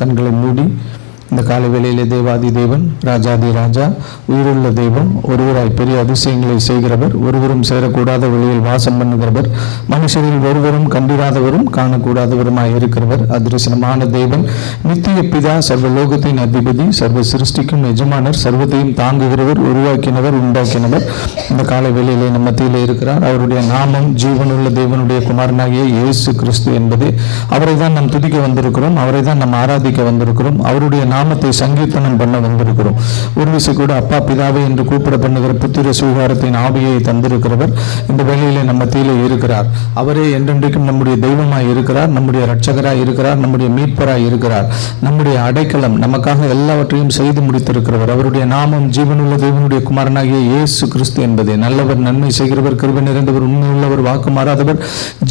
கண்களை மூடி இந்த காலை வேளையிலே தேவாதி தேவன், ராஜாதி ராஜா, உயிருள்ள தெய்வம், ஒருவராய் பெரிய அதிசயங்களை செய்கிறவர், ஒருவரும் சேரக்கூடாத வழியில் வாசம் பண்ணுகிறவர், மனுஷரில் ஒருவரும் கண்டிராதவரும் காணக்கூடாதவருமாய் இருக்கிறவர், அதிருசனமான தேவன், நித்திய பிதா, சர்வ லோகத்தின் அதிபதி, சர்வ சிருஷ்டிக்கும் எஜமானர், சர்வத்தையும் தாங்குகிறவர், உருவாக்கினவர், உண்டாக்கினவர் இந்த காலை வேளையிலே நம்ம மத்தியிலே இருக்கிறார். அவருடைய நாமம் ஜீவனுள்ள தேவனுடைய குமாரனாகிய இயேசு கிறிஸ்து என்பது. அவரை தான் நாம் துதிக்க வந்திருக்கிறோம், அவரை தான் நாம் ஆராதிக்க வந்திருக்கிறோம், அவருடைய நாமத்தை சங்கீர்த்தனம் பண்ண வந்திருக்கிறோம். ஒரு விசை கூட அப்பா பிதாவே என்று கூப்பிட பண்ணுகிற புத்திர சுகாரத்தின் ஆவியை தந்திருக்கிறவர் இந்த வேளையிலே நம்ம மத்தியிலே இருக்கிறார். அவரே என்றென்றைக்கும் நம்முடைய தெய்வமாய் இருக்கிறார், நம்முடைய இரட்சகராய் இருக்கிறார், நம்முடைய மீட்பராய் இருக்கிறார், நம்முடைய அடைக்கலம், நமக்காக எல்லாவற்றையும் செய்து முடித்திருக்கிறவர். அவருடைய நாமம் ஜீவனுள்ள தேவனுடைய குமாரனாகிய இயேசு கிறிஸ்து என்பதே. நல்லவர், நன்மை செய்கிறவர், கிருபை நிறைந்தவர், உண்மை உள்ளவர், வாக்கு மாறாதவர்,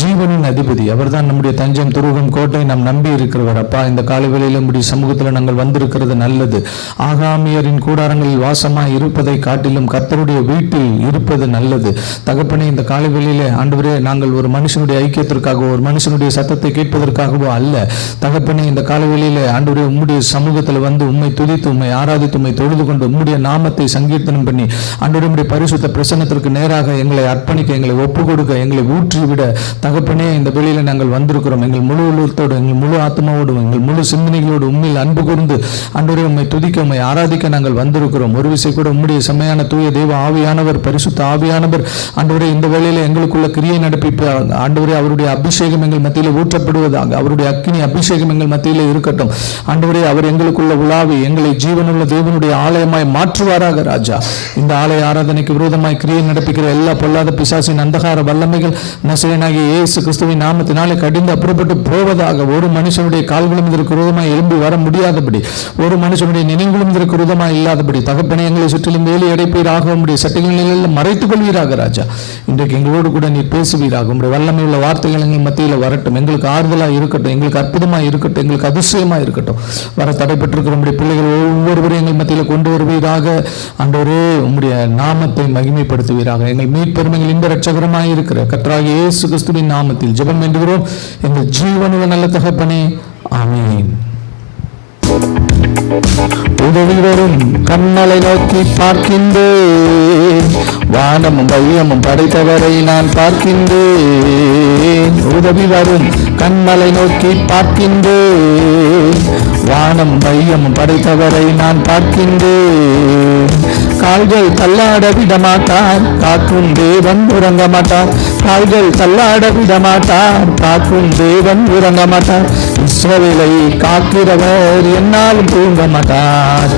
ஜீவனின் அதிபதி. அவர்தான் நம்முடைய தஞ்சம், துருகம், கோட்டை. நாம் நம்பி இருக்கிறவர். அப்பா, இந்த காலை வேளையில நம்முடைய சமூகத்தில் நாங்கள் வந்திருக்கிறது நல்லது. ஆகாமியரின் கூடாரங்களில் வாசமாய் இருப்பதை காட்டிலும் கர்த்தருடைய வீட்டில் இருப்பது நல்லது. தகப்பனே, இந்த காலை வேளையிலே ஆண்டவரே, நாங்கள் ஒரு மனுஷனுடைய ஐக்கியத்திற்காகவோ ஒரு மனுஷனுடைய சத்தத்தை கேட்பதற்காகவோ அல்ல. தகப்பனே, இந்த காலை வேளையிலே ஆண்டவரே உம்முடைய சமூகத்தில் வந்து உம்மை துதித்து, உம்மை ஆராதித்து, உம்மை தொழுது கொண்டு உம்முடைய நாமத்தை சங்கீர்த்தனம் பண்ணி ஆண்டவரே உம்முடைய பரிசுத்த பிரசன்னத்திற்கு நேராக எங்களை அர்ப்பணிக்க, எங்களை ஒப்பு கொடுக்க, எங்களை ஊற்றிவிட தகப்பனே இந்த வேளையில நாங்கள் வந்திருக்கிறோம். எங்கள் முழு உள்ளத்தோடு, எங்கள் முழு ஆத்மாவோடும், எங்கள் முழு சிந்தனைகளோடு உம்மில் அன்பு கூர்ந்து ஆண்டவரே உம்மை துதிக்க, உம்மை ஆராதிக்க நாங்கள் வந்திருக்கிறோம். ஒரு விசை கூட உம்முடைய செம்மையான தூய தேவ ஆவியானவர், பரிசுத்த ஆவியானவர் ஆண்டவரே இந்த வேளையில எங்களுக்குள்ள கிரியை நடப்பிப்பு ஆண்டவரே அவருடைய அபிஷேகம் எங்கள் மத்தியில ஊற்றப்படுவதாக, அவருடைய அக்கினி அபிஷேகம் எங்கள் மத்தியில இருக்கட்டும். ஆண்டவரே அவர் எங்களுக்குள்ள உலாவி எங்களை ஜீவனுள்ள தேவனுடைய ஆலயமாய் மாற்றுவாராக. ராஜா, இந்த ஆலய ஆராதனைக்கு விரோதமாய் கிரியை நடப்பிக்கிற எல்லா பொல்லாத பிசாசின் அந்தகார வல்லமைகள் நசரேயனாகிய இயேசு கிறிஸ்துவின் நாமத்தினாலே கடிந்து அப்புறப்பட்டு போவதாக. ஒரு மனுஷனுடைய கால்களும் இதற்கு விரோதமாய் எழும்பி வர முடியாதபடி, ஒரு மனுஷனுடைய நினைவுகளும் இதற்கு விரோதமாய் இல்லாதபடி தகப்பனே எங்களை சுற்றிலும் வேலி அடைப்பீராக, உம்முடைய சட்டைகள் நிலையில் மறைத்துக் கொள்வீராக. ராஜா, இன்றைக்கு எங்களோடு கூட நீர் பேசுவீராக. உம்முடைய வல்லமை உள்ள வார்த்தைகள் எங்கள் மத்தியில் வரட்டும். எங்களுக்கு ஆறுதலாக இருக்கட்டும், எங்களுக்கு அற்புதமாக இருக்கட்டும், எங்களுக்கு அதிசயமாக இருக்கட்டும். வர தடைப்பட்டிருக்கிற உம்முடைய பிள்ளைகள் ஒவ்வொருவரும் எங்கள் மத்தியில் கொண்டு வருவீராக. ஆண்டவரே உம்முடைய நாமத்தை மகிமைப்படுத்துவீராக. எங்கள் மீட்பெரும் எங்கள் இன்ப இரட்சகருமாய் இருக்கிற கர்த்தராகிய இயேசு கிறிஸ்துவின் நாமத்தில் ஜெபம் வேண்டுகிறோம் எங்கள் ஜீவனுள்ள நல்ல தகப்பனே, ஆமென். உதவி வரும் கண்ணலை நோக்கி பார்க்கின்றேன், வானமும் வையமும் படைத்தவரை நான் பார்க்கின்றேன். உதவி வரும் கண்மலை நோக்கி பார்க்கின்றேன், வானம் வையமும் படைத்தவரை நான் பார்க்கின்றேன். கால்கள் தள்ளாட விடமாட்டார், காக்கும் தேவன் உறங்க மாட்டார். கால்கள் தள்ளாட விடமாட்டார், காக்கும் தேவன் உறங்க மாட்டார். இஸ்ரவேலை காக்கிறவர் என்னாலும் தூங்க மாட்டார்.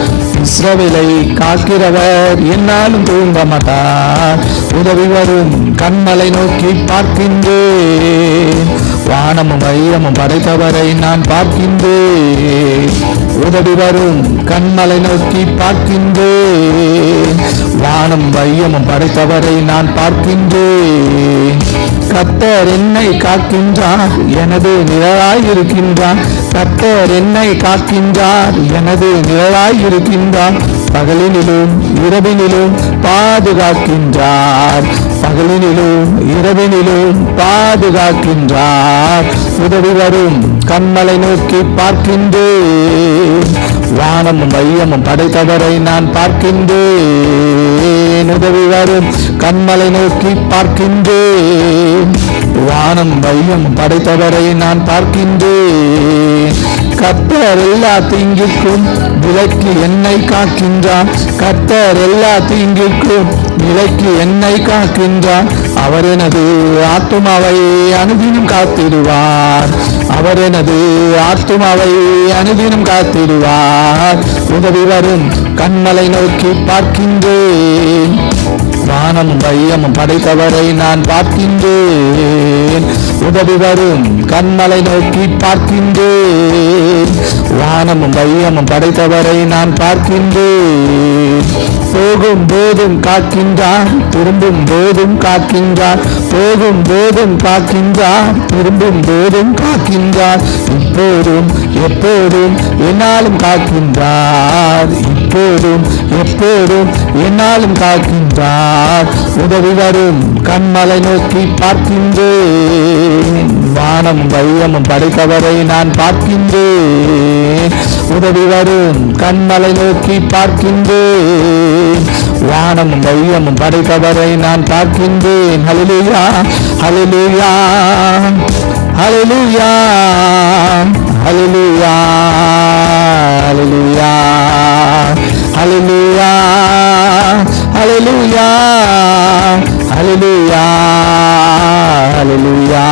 இஸ்ரவேலை காக்கிறவர் என்னாலும் தூங்க மாட்டார். உதவி வரும் கண்மலை நோக்கி பார்க்கின்றேன், வானமும் வைரமும் படைத்தவரை நான் பார்க்கின்றேன். உதவி வரும் கண்மலை நோக்கி பார்க்கின்றேன், வானம் வையமும் படைத்தவரை நான் பார்க்கின்றேன். கர்த்தர் என்னை காக்கின்றார், எனது நிழலாய் இருக்கின்றார். கர்த்தர் என்னை காக்கின்றார், எனது நிழலாய் இருக்கின்றார். பகலினிலும் இரவினிலும் பாதுகாக்கின்றார், பகலினிலும் இரவினிலும் பாதுகாக்கின்றார். உதவி வரும் கண்மலை நோக்கி பார்க்கின்றேன், வானமும் வையமும் படைத்தவரை நான் பார்க்கின்றேன். உதவி வரும் கண்மலை நோக்கி பார்க்கின்றேன், வானம் வையமும் படைத்தவரை நான் பார்க்கின்றேன். கர்த்தர் எல்லா தீங்கிற்கும் விலக்கி என்னை காக்கின்றார். கர்த்தர் எல்லா தீங்கிற்கும் விலக்கி என்னை காக்கின்றார். அவர் எனது ஆத்துமாவை அனுதினம் காத்திடுவார். அவர் எனது ஆத்துமாவை அனுதினம் காத்திடுவார். உதவி வரும் கண்மலை நோக்கி பார்க்கின்றேன், வானமும் வையமும் படைத்தவரை நான் பார்க்கின்றேன். உதவி வரும் கண்மலை நோக்கி பார்க்கின்றேன், வானமும் வையமும் படைத்தவரை நான் பார்க்கின்றேன். போகும் போதும் காக்கின்றார், திரும்பும் போதும் காக்கின்றார். போகும் போதும் காக்கின்றார், திரும்பும் போதும் காக்கின்றார். இப்போதும் எப்போதும் என்னாலும் காக்கின்றார். இப்போதும் எப்போதும் என்னாலும் காக்கின்றார். உதவி வரும் கண்மலை நோக்கி பார்க்கின்றேன், வானம் வானமும் வையமும் படைத்தவரை நான் பார்க்கின்றேன். உதவி வரும் கண்மலை நோக்கி பார்க்கின்றேன். வானமும் வையமும் படைத்தவரை நான் பார்க்கின்றேன். ஹல்லேலூயா, ஹல்லேலூயா, ஹல்லேலூயா, ஹல்லேலூயா, ஹல்லேலூயா, ஹல்லேலூயா, ஹல்லேலூயா, ஹல்லேலூயா, ஹல்லேலூயா.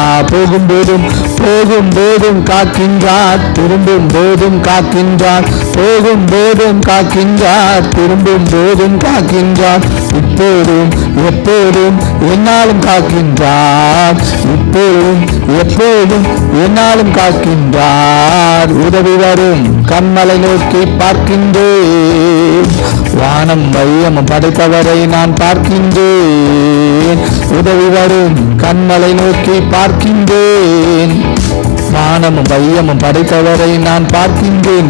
போகும் போதும் காக்கின்றார், திரும்பும் போதும் காக்கின்றார். போகும் போதும் காக்கின்றார், திரும்பும் போதும் காக்கின்றார். இப்போதும் எப்போதும் என்னாலும் காக்கின்றார். இப்போதும் எப்போதும் என்னாலும் காக்கின்றார். உதவி வரும் கண்மலை நோக்கி பார்க்கின்றேன். வானம் வையம் படைத்தவரை நான் பார்க்கின்றேன். உதவி வரும் கண்மலை நோக்கி பார்க்கின்றேன். வானமும் வையமும் படைத்தவரை நான் பார்க்கின்றேன்.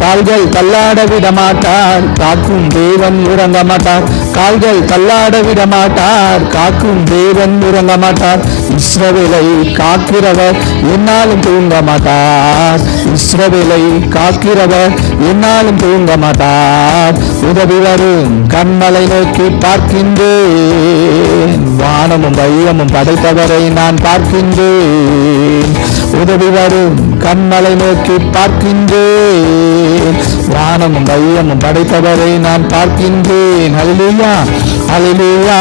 கால்கள் தள்ளாட விட மாட்டார், காக்கும் தேவன் உறங்க மாட்டார். கால்கள் தள்ளாட விட மாட்டார், காக்கும் தேவன் உறங்க மாட்டார். இஸ்ரவேலை காக்கிறவர் என்னாலும் தூங்க மாட்டார். இஸ்ரவேலை காக்கிறவர் என்னாலும் தூங்க மாட்டார். உதவி வரும் கண்மலை நோக்கி பார்க்கின்றேன். வானமும் வையமும் படைத்தவரை நான் பார்க்கின்றேன். உதவி வரும் கண்மலை நோக்கி பார்க்கின்றேன். வானமும் வையமும் படைத்தவரை நான் பார்க்கின்றேன். ஹல்லேலூயா, ஹல்லேலூயா,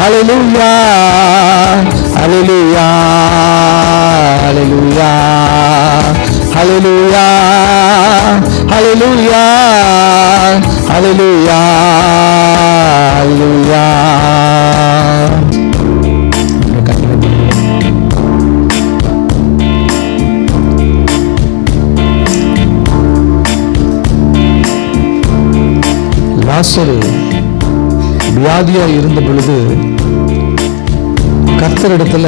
ஹல்லேலூயா, ஹல்லேலூயா, ஹல்லேலூயா, ஹல்லேலூயா, ஹல்லேலூயா, ஹல்லேலூயா, ஹல்லேலூயா. லாசரு வியாதியா இருந்த பொழுது கர்த்தரிடத்துல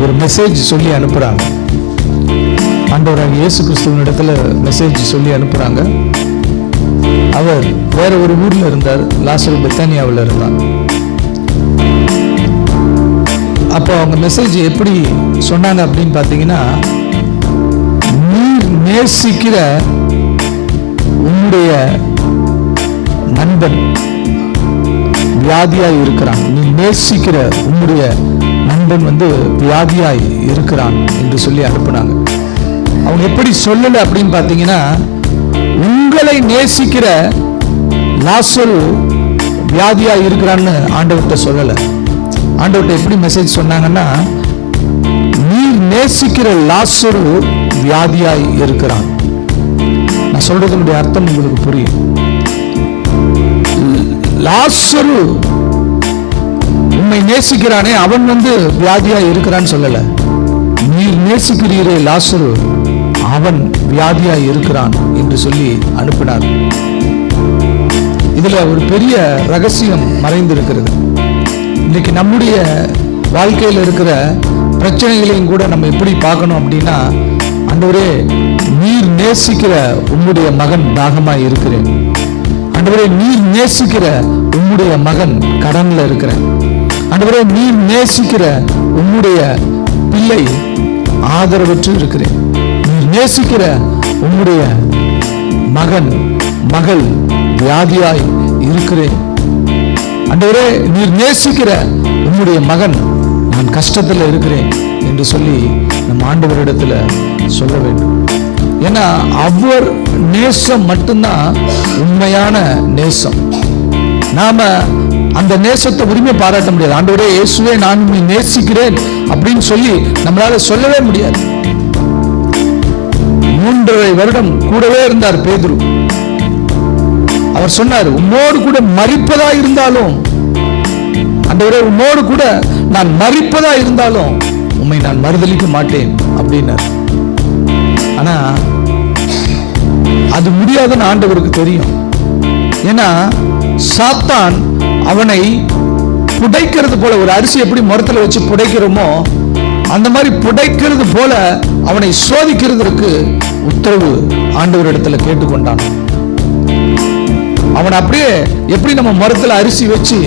ஒரு மெசேஜ் சொல்லி அனுப்புறாங்க. ஆண்டவராகிய இயேசு கிறிஸ்துவின் இடத்துல மெசேஜ் சொல்லி அனுப்புறாங்க. அவர் வேற ஒரு ஊர்ல இருந்தார். லாசரு பெத்தானியாவில் இருந்தார். அப்போ அவங்க மெசேஜ் எப்படி சொன்னாங்க அப்படின்னு பார்த்தீங்கன்னா, நீர் நேசிக்கிற உன்னுடைய நண்பன் வியாதியாய் இருக்கிறான். நீ நேசிக்கிற உன்னுடைய நண்பன் வியாதியாய் இருக்கிறான் என்று சொல்லி அனுப்புனாங்க. அவங்க எப்படி சொல்லல அப்படின்னு பார்த்தீங்கன்னா, உங்களை நேசிக்கிற லாசரு வியாதியாய் இருக்கிறான்னு ஆண்டவர்கிட்ட சொல்லல. ஆண்டவர்கிட்ட எப்படி மெசேஜ் சொன்னாங்கன்னா, நீ நேசிக்கிற லாசரு வியாதியாய் இருக்கிறான். நான் சொல்றதுடைய அர்த்தம் உங்களுக்கு புரியும். லாசரு உம்மை நேசிக்கிறானே, அவன் வியாதியா இருக்கிறான்னு சொல்லல. நீர் நேசிக்கிறீரே லாசரு, அவன் வியாதியா இருக்கிறான் என்று சொல்லி அனுப்பினார். இதுல ஒரு பெரிய ரகசியம் மறைந்திருக்கிறது. இன்னைக்கு நம்முடைய வாழ்க்கையில் இருக்கிற பிரச்சனைகளையும் கூட நம்ம எப்படி பார்க்கணும் அப்படின்னா, ஆண்டவரே நீர் நேசிக்கிற உம்முடைய மகன் தாகமாய் இருக்கிறேன். ஆண்டவரே நீர் நேசிக்கிற உம்முடைய மகன் கடன்ல இருக்கிறேன். ஆண்டவரே நீர் நேசிக்கிற உம்முடைய பிள்ளை ஆதரவற்று இருக்கிறேன். நீர் நேசிக்கிற உம்முடைய மகன் மகள் வியாதியாய் இருக்கிறேன். ஆண்டவரே நீர் நேசிக்கிற உம்முடைய மகன் நான் கஷ்டத்துல இருக்கிறேன் என்று சொல்லி நம்ம ஆண்டவரிடத்துல சொல்ல வேண்டும். ஏன்னா அவர் நேசம் மட்டும்தான் உண்மையான நேசம். நாம அந்த நேசத்தை உரிமை பாராட்ட முடியாது. ஆண்டவரே இயேசுவே நான் உம்மை நேசிக்கிறேன் அப்படின்னு சொல்லி நம்மளால சொல்லவே முடியாது. 3.5 வருடம் கூடவே இருந்தார் பேதுரு. அவர் சொன்னார், உம்மோடு கூட மரிப்பதா இருந்தாலும், ஆண்டவரே உம்மோடு கூட நான் மரிப்பதா இருந்தாலும் உம்மை நான் மறுதலிக்க மாட்டேன் அப்படின்னார். ஆனா அது முடியாதுன்னு ஆண்டவருக்கு தெரியும். ஏன்னா சாத்தான் அவனை புடைக்கிறது போல, ஒரு அரிசி எப்படி மரத்துல வச்சு புடைக்கிறோமோ அந்த மாதிரி புடைக்கிறது போல அவனை சோதிக்கிறதுக்கு உத்தரவு ஆண்டவரிடத்துல கேட்டுக்கொண்டான். அவன் அப்படியே எப்படி நம்ம மரத்துல அரிசி வச்சு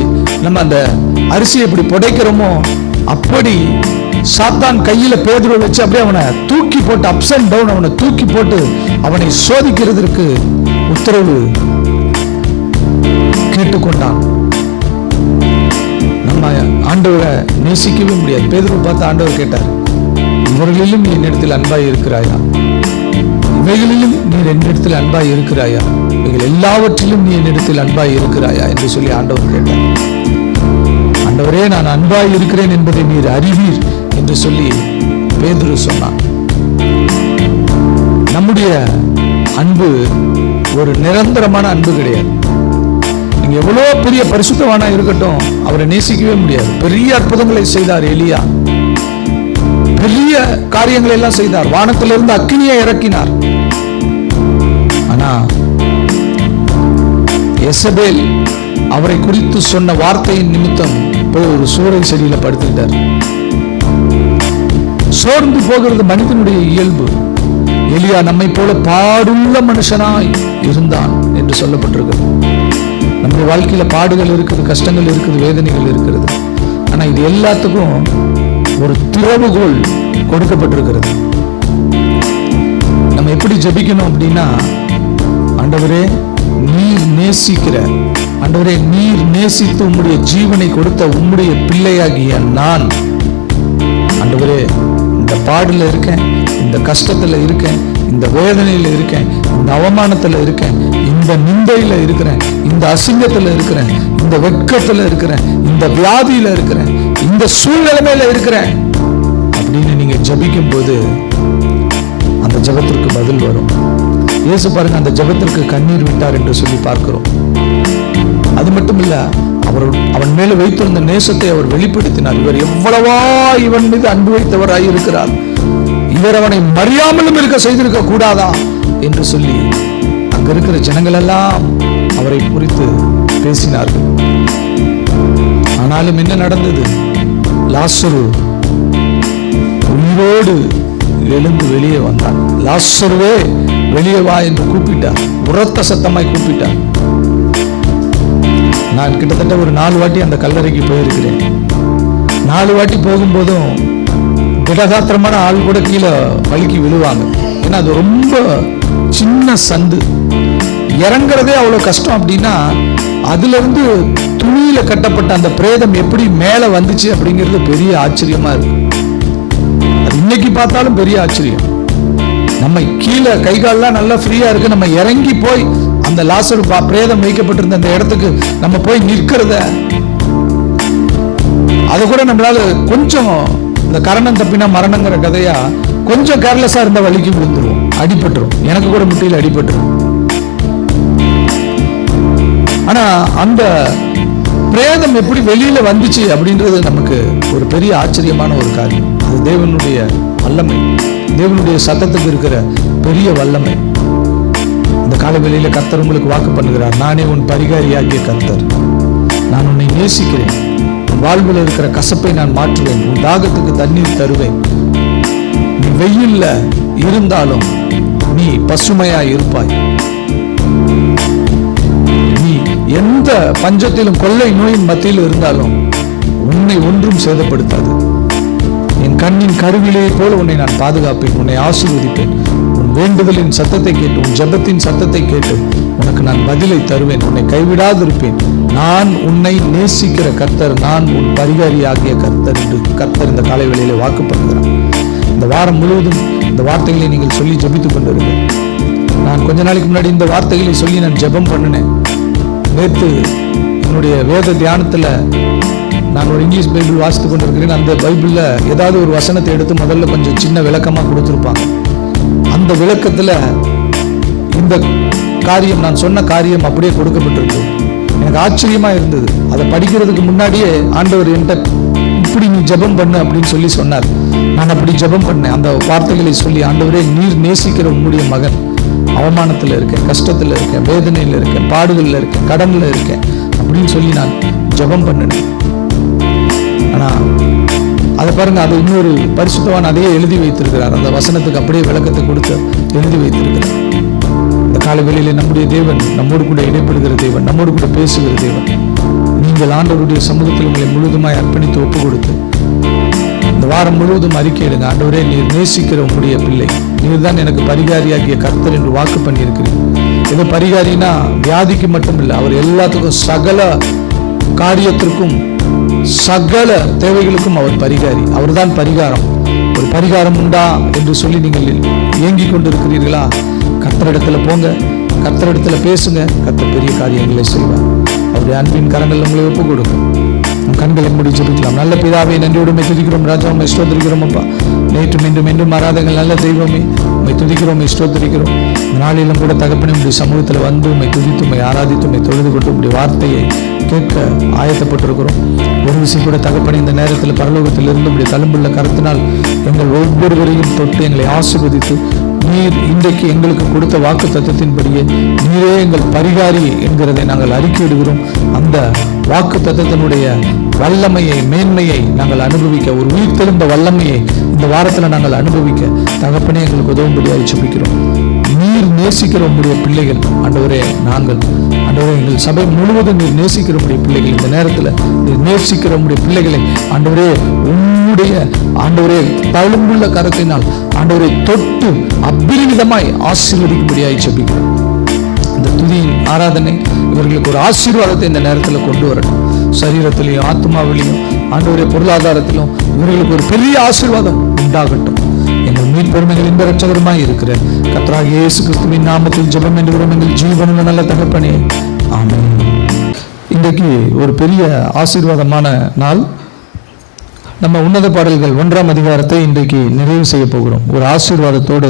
நம்ம அந்த அரிசியை எப்படி புடைக்கிறோமோ அப்படி சாத்தான் கையில பேதுருவை வச்சு அப்படியே அவனை தூக்கி போட்டு அப்ஸ் அண்ட் டவுன் அவனை தூக்கி போட்டு அவனை சோதிக்கிறதற்கு உத்தரவு கேட்டுக்கொண்டான். நம்ம ஆண்டவரை நேசிக்கவே முடியாது. பேதுருவை பார்த்து ஆண்டவர் கேட்டார், இவர்களிலும் நீ என்னிடத்தில் அன்பாய் இருக்கிறாயா? இவைகளிலும் நீ என்னிடத்தில் அன்பாய் இருக்கிறாயா? இவைகள் எல்லாவற்றிலும் நீ என்னிடத்தில் அன்பாய் இருக்கிறாயா என்று சொல்லி ஆண்டவர் கேட்டார். ஆண்டவரே, நான் அன்பாய் இருக்கிறேன் என்பதை நீர் அறிவீர் என்று சொல்லி பேதுரு சொன்னான். நம்முடைய அன்பு ஒரு நிரந்தரமான அன்பு கிடையாது. நீங்க எவ்வளவு பெரிய பரிசுத்தவானா இருக்கட்டும், அவரை நேசிக்கவே முடியாது. பெரிய அற்புதங்களை செய்தார் எலியா, பெரிய காரியங்களை எல்லாம் செய்தார், வானத்திலிருந்து அக்கினியை இறக்கினார். ஆனா எசபேல் அவரை குறித்து சொன்ன வார்த்தையின் நிமித்தம் போய் ஒரு சூறை செடியில படுத்துட்டார். சோர்ந்து போகிறது மனிதனுடைய இயல்பு. எலியா நம்மை போல பாடுள்ள மனுஷனாய் இருந்தான் என்று சொல்லப்பட்டிருக்கிறது. நம்முடைய வாழ்க்கையில பாடுகள் இருக்குது, கஷ்டங்கள் இருக்குது, வேதனைகள் இருக்கிறது. ஆனா இது எல்லாத்துக்கும் ஒரு திறவுகோல் கொடுக்கப்பட்டிருக்கிறது. நம்ம எப்படி ஜெபிக்கணும் அப்படின்னா, ஆண்டவரே நீர் நேசிக்கிற, ஆண்டவரே நீர் நேசித்து உம்முடைய ஜீவனை கொடுத்த உம்முடைய பிள்ளையாகிய நான், ஆண்டவரே இந்த பாடுல இருக்கேன், இந்த கஷ்டத்துல இருக்கேன், இந்த வேதனையில இருக்கேன், இந்த அவமானத்துல இருக்கேன், இந்த நிந்தையில இருக்கிறேன், இந்த அசிங்கத்துல இருக்கிறேன், இந்த வெட்கத்துல இருக்கிறேன், இந்த வியாதியில இருக்கிறேன், இந்த சூழ்நிலைமையில இருக்கிறேன் அப்படின்னு நீங்க ஜபிக்கும் போது அந்த ஜபத்திற்கு பதில் வரும். இயேசு பாருங்க, அந்த ஜபத்திற்கு கண்ணீர் விட்டார் என்று சொல்லி பார்க்கிறோம். அது மட்டும் இல்ல, அவன் மேல வைத்திருந்த நேசத்தை அவர் வெளிப்படுத்தினார். இவர் எவ்வளவா இவன் மீது அன்பு வைத்தவராய் இருக்கிறார், இவர் அவனை மறியாமலும் இருக்க செய்திருக்க கூடாதா என்று சொல்லி அங்க இருக்கிற ஜனங்கள் எல்லாம் அவரை குறித்து பேசினார்கள். ஆனாலும் என்ன நடந்தது? லாசரு உயிரோடு எழுந்து வெளியே வந்தான். லாசருவே வெளியே வா என்று கூப்பிட்டார், உரத்த சத்தமாய் கூப்பிட்டார். நான் கிட்டத்தட்ட ஒரு 4 வாட்டி அந்த கல்லறைக்கு போயிருக்கிறேன். 4 வாட்டி போகும்போதும் திடகாத்திரமான ஆள் கூட கீழே வலிக்கு விழுவாங்க. ஏன்னா அது ரொம்ப சின்ன சந்து, இறங்குறதே அவ்வளவு கஷ்டம். அப்படின்னா அதுல இருந்து துணியில கட்டப்பட்ட அந்த பிரேதம் எப்படி மேல வந்துச்சு அப்படிங்கிறது பெரிய ஆச்சரியமா இருக்கு. அது இன்னைக்கு பார்த்தாலும் பெரிய ஆச்சரியம். நம்ம கீழே கை கால்லாம் நல்லா ஃப்ரீயா இருக்கு, நம்ம இறங்கி போய் அந்த லாசரு பிரேதம் வைக்கப்பட்டிருந்த அந்த இடத்துக்கு நம்ம போய் நிற்கிறத, அதை கூட நம்மளால கொஞ்சம் இந்த கரணம் தப்பினா மரணங்கிற கதையா கொஞ்சம் கேர்லெஸ்ஸா இருந்த வலிக்கு விழுந்துருவோம், அடிபட்டுரும். எனக்கு கூட முட்டியில் அடிபட்டுரும். ஆனா அந்த பிரேதம் எப்படி வெளியில வந்துச்சு அப்படின்றது நமக்கு ஒரு பெரிய ஆச்சரியமான ஒரு காரியம். அது தேவனுடைய வல்லமை, தேவனுடைய சத்தத்துக்கு இருக்கிற பெரிய வல்லமை. இந்த காலவெளியில கர்த்தர் உங்களுக்கு வாக்கு பண்ணுகிறார், நானே உன் பரிகாரியாகிய கர்த்தர், நான் உன்னை நேசிக்கிறேன், உன் வாழ்வில் இருக்கிற கசப்பை நான் மாற்றுவேன், உன் தாகத்துக்கு தண்ணீர் தருவேன், நீ வெயில்ல இருந்தாலும் நீ பசுமையா இருப்பாய், நீ எந்த பஞ்சத்திலும் கொள்ளை நோயின் மத்தியில் இருந்தாலும் உன்னை ஒன்றும் சேதப்படுத்தாது, என் கண்ணின் கருவிலே போல உன்னை நான் பாதுகாப்பேன், உன்னை ஆசீர்வதிப்பேன், உன் வேண்டுதலின் சத்தத்தை கேட்டு, உன் ஜெபத்தின் சத்தத்தை கேட்டு உனக்கு நான் பதிலை தருவேன், உன்னை கைவிடாதிருப்பேன், நான் உன்னை நேசிக்கிற கர்த்தர், நான் உன் பரிகாரியாகிய கர்த்தர் என்று கர்த்தர் இந்த காலை வேளையிலே வாக்கு பண்ணுகிறார். இந்த வாரம் முழுவதும் இந்த வார்த்தைகளை நீங்கள் சொல்லி ஜெபித்துக் கொண்டிருங்க. நான் கொஞ்ச நாளைக்கு முன்னாடி இந்த வார்த்தைகளை சொல்லி நான் ஜெபம் பண்ணினேன். நேற்று என்னுடைய வேத தியானத்துல நான் ஒரு இங்கிலீஷ் பைபிள் வாசித்து கொண்டிருக்கிறேன். அந்த பைபிள்ல ஏதாவது ஒரு வசனத்தை எடுத்து முதல்ல கொஞ்சம் சின்ன விளக்கமா கொடுத்திருப்பாங்க. அந்த விளக்கத்துல இந்த காரியம், நான் சொன்ன காரியம் அப்படியே கொடுக்கப்பட்டிருக்கு. எனக்கு ஆச்சரியமா இருந்தது. அதை படிக்கிறதுக்கு முன்னாடியே ஆண்டவர் என்கிட்ட இப்படி நீ ஜெபம் பண்ணு அப்படின்னு சொல்லி சொன்னார். நான் அப்படி ஜெபம் பண்ணேன். அந்த வார்த்தைகளை சொல்லி, ஆண்டவரே நீர் நேசிக்கிற உம்முடைய மகன் அவமானத்துல இருக்கேன், கஷ்டத்துல இருக்கேன், வேதனையில இருக்கேன், பாடுகள்ல இருக்கேன், கடன்ல இருக்கேன் அப்படின்னு சொல்லி நான் ஜெபம் பண்ணினேன். ஆனா அதை பாருங்க, அது இன்னொரு பரிசுத்தவான் அதையே எழுதி வைத்திருக்கிறார். அந்த வசனத்துக்கு அப்படியே விளக்கத்தை கொடுத்து எழுதி வைத்திருக்கிறார். இந்த காலவெளியில நம்முடைய தேவன் நம்மோடு கூட இடைப்படுகிற தேவன், நம்மோடு கூட பேசுகிற தேவன். நீங்கள் ஆண்டவருடைய சமூகத்தில் உங்களை முழுதுமாய் அர்ப்பணித்து ஒப்பு கொடுத்து வாரம் முழுவதும் அறிக்கையிடுங்க. ஆண்டவரே, நீர் நேசிக்கிற உம்முடைய பிள்ளை, நீர் தான் எனக்கு பரிகாரியாகிய கர்த்தர் என்று வாக்கு பண்ணியிருக்கிறீர். இது பரிகாரினா வியாதிக்கு மட்டும் இல்லை, அவர் எல்லாத்துக்கும் சகல காரியத்திற்கும் சகல தேவைகளுக்கும் அவர் பரிகாரி. அவர் தான் பரிகாரம். ஒரு பரிகாரம் உண்டா என்று சொல்லி நீங்கள் ஏங்கிக் கொண்டிருக்கிறீர்களா? கர்த்தரிடத்துல போங்க, கர்த்தரிடத்துல பேசுங்க. கர்த்தர் பெரிய காரியங்களை செய்வார். அவருடைய அன்பின் கரங்கள் உங்களை ஒப்பு கொடுக்கும். கண்களை மூடி ஜெபிக்கலாம். நல்ல பிதாவே, நன்றியோடு துதிக்கிறோம். ராஜா, உண்மை ஸ்தோத்திரிக்கிறோம். அப்பா, நேற்றும் இன்றும் மாறாதங்கள் நல்ல தெய்வமே, உண்மை துதிக்கிறோம், ஸ்தோத்திரிக்கிறோம். இந்த நாளிலும் கூட தகப்பனே, உங்களுடைய சமூகத்தில் வந்து உண்மை துதித்து, உண்மை ஆராதித்து, உண்மை தொழுது கொண்டு உங்களுடைய வார்த்தையை கேட்க ஆயத்தப்பட்டிருக்கிறோம். ஒரு விஷயம் கூட தகப்பனே, இந்த நேரத்தில் பரலோகத்திலிருந்து உங்களுடைய தழும்புள்ள கருத்தினால் எங்கள் ஒவ்வொருவரையும் தொட்டு எங்களை ஆசீர்வதித்து, நீர் இன்றைக்கு எங்களுக்கு கொடுத்த வாக்கு தத்தத்தின்படியே நீரே எங்கள் பரிகாரி என்கிறதை நாங்கள் அறிக்கையிடுகிறோம். அந்த வாக்கு தத்தத்தினுடைய வல்லமையை, மேன்மையை நாங்கள் அனுபவிக்க, ஒரு உயிர்த்தெழுந்த வல்லமையை இந்த வாரத்தில் நாங்கள் அனுபவிக்க தகப்பனே எங்களுக்கு உதவும்படியாக ஜெபிக்கிறோம். நீர் நேசிக்கிற உங்களுடைய பிள்ளைகள் ஆண்டவரே, நாங்கள் ஆண்டவரே, எங்கள் சபை முழுவதும் நீர் நேசிக்கிற உங்களுடைய பிள்ளைகள், இந்த நேரத்தில் நீர் நேசிக்கிற உங்களுடைய பிள்ளைகளை ஆண்டவரே, உம்முடைய ஆண்டவரே தழும்புள்ள கரத்தினால் ஆண்டவரை தொட்டு அபிரிவிதமாய் ஆசீர்வதிக்கும்படியாக ஜெபிக்கிறோம். இந்த துதியின் ஆராதனை இவர்களுக்கு ஒரு ஆசீர்வாதத்தை இந்த நேரத்தில் கொண்டு வரட்டும். சரீரத்திலையும் ஆத்மாவிலையும் ஆண்டவரே பொருளாதாரத்திலும் இவர்களுக்கு ஒரு பெரிய ஆசீர்வாதம் உண்டாகட்டும். எங்கள் மீட்பெருமைகள் இந்த இரட்சகருமாய் இருக்கிற கர்த்தராகிய இயேசு கிறிஸ்துவின் நாமத்தில் ஜெபம் என்கிறோம் எங்கள் ஜீவனுள்ள நல்ல தகப்பனே, ஆமென். இன்றைக்கு ஒரு பெரிய ஆசீர்வாதமான நாள். நம்ம உன்னத பாடல்கள் 1ஆம் அதிகாரத்தை இன்றைக்கு நிறைவு செய்ய போகிறோம். ஒரு ஆசீர்வாதத்தோடு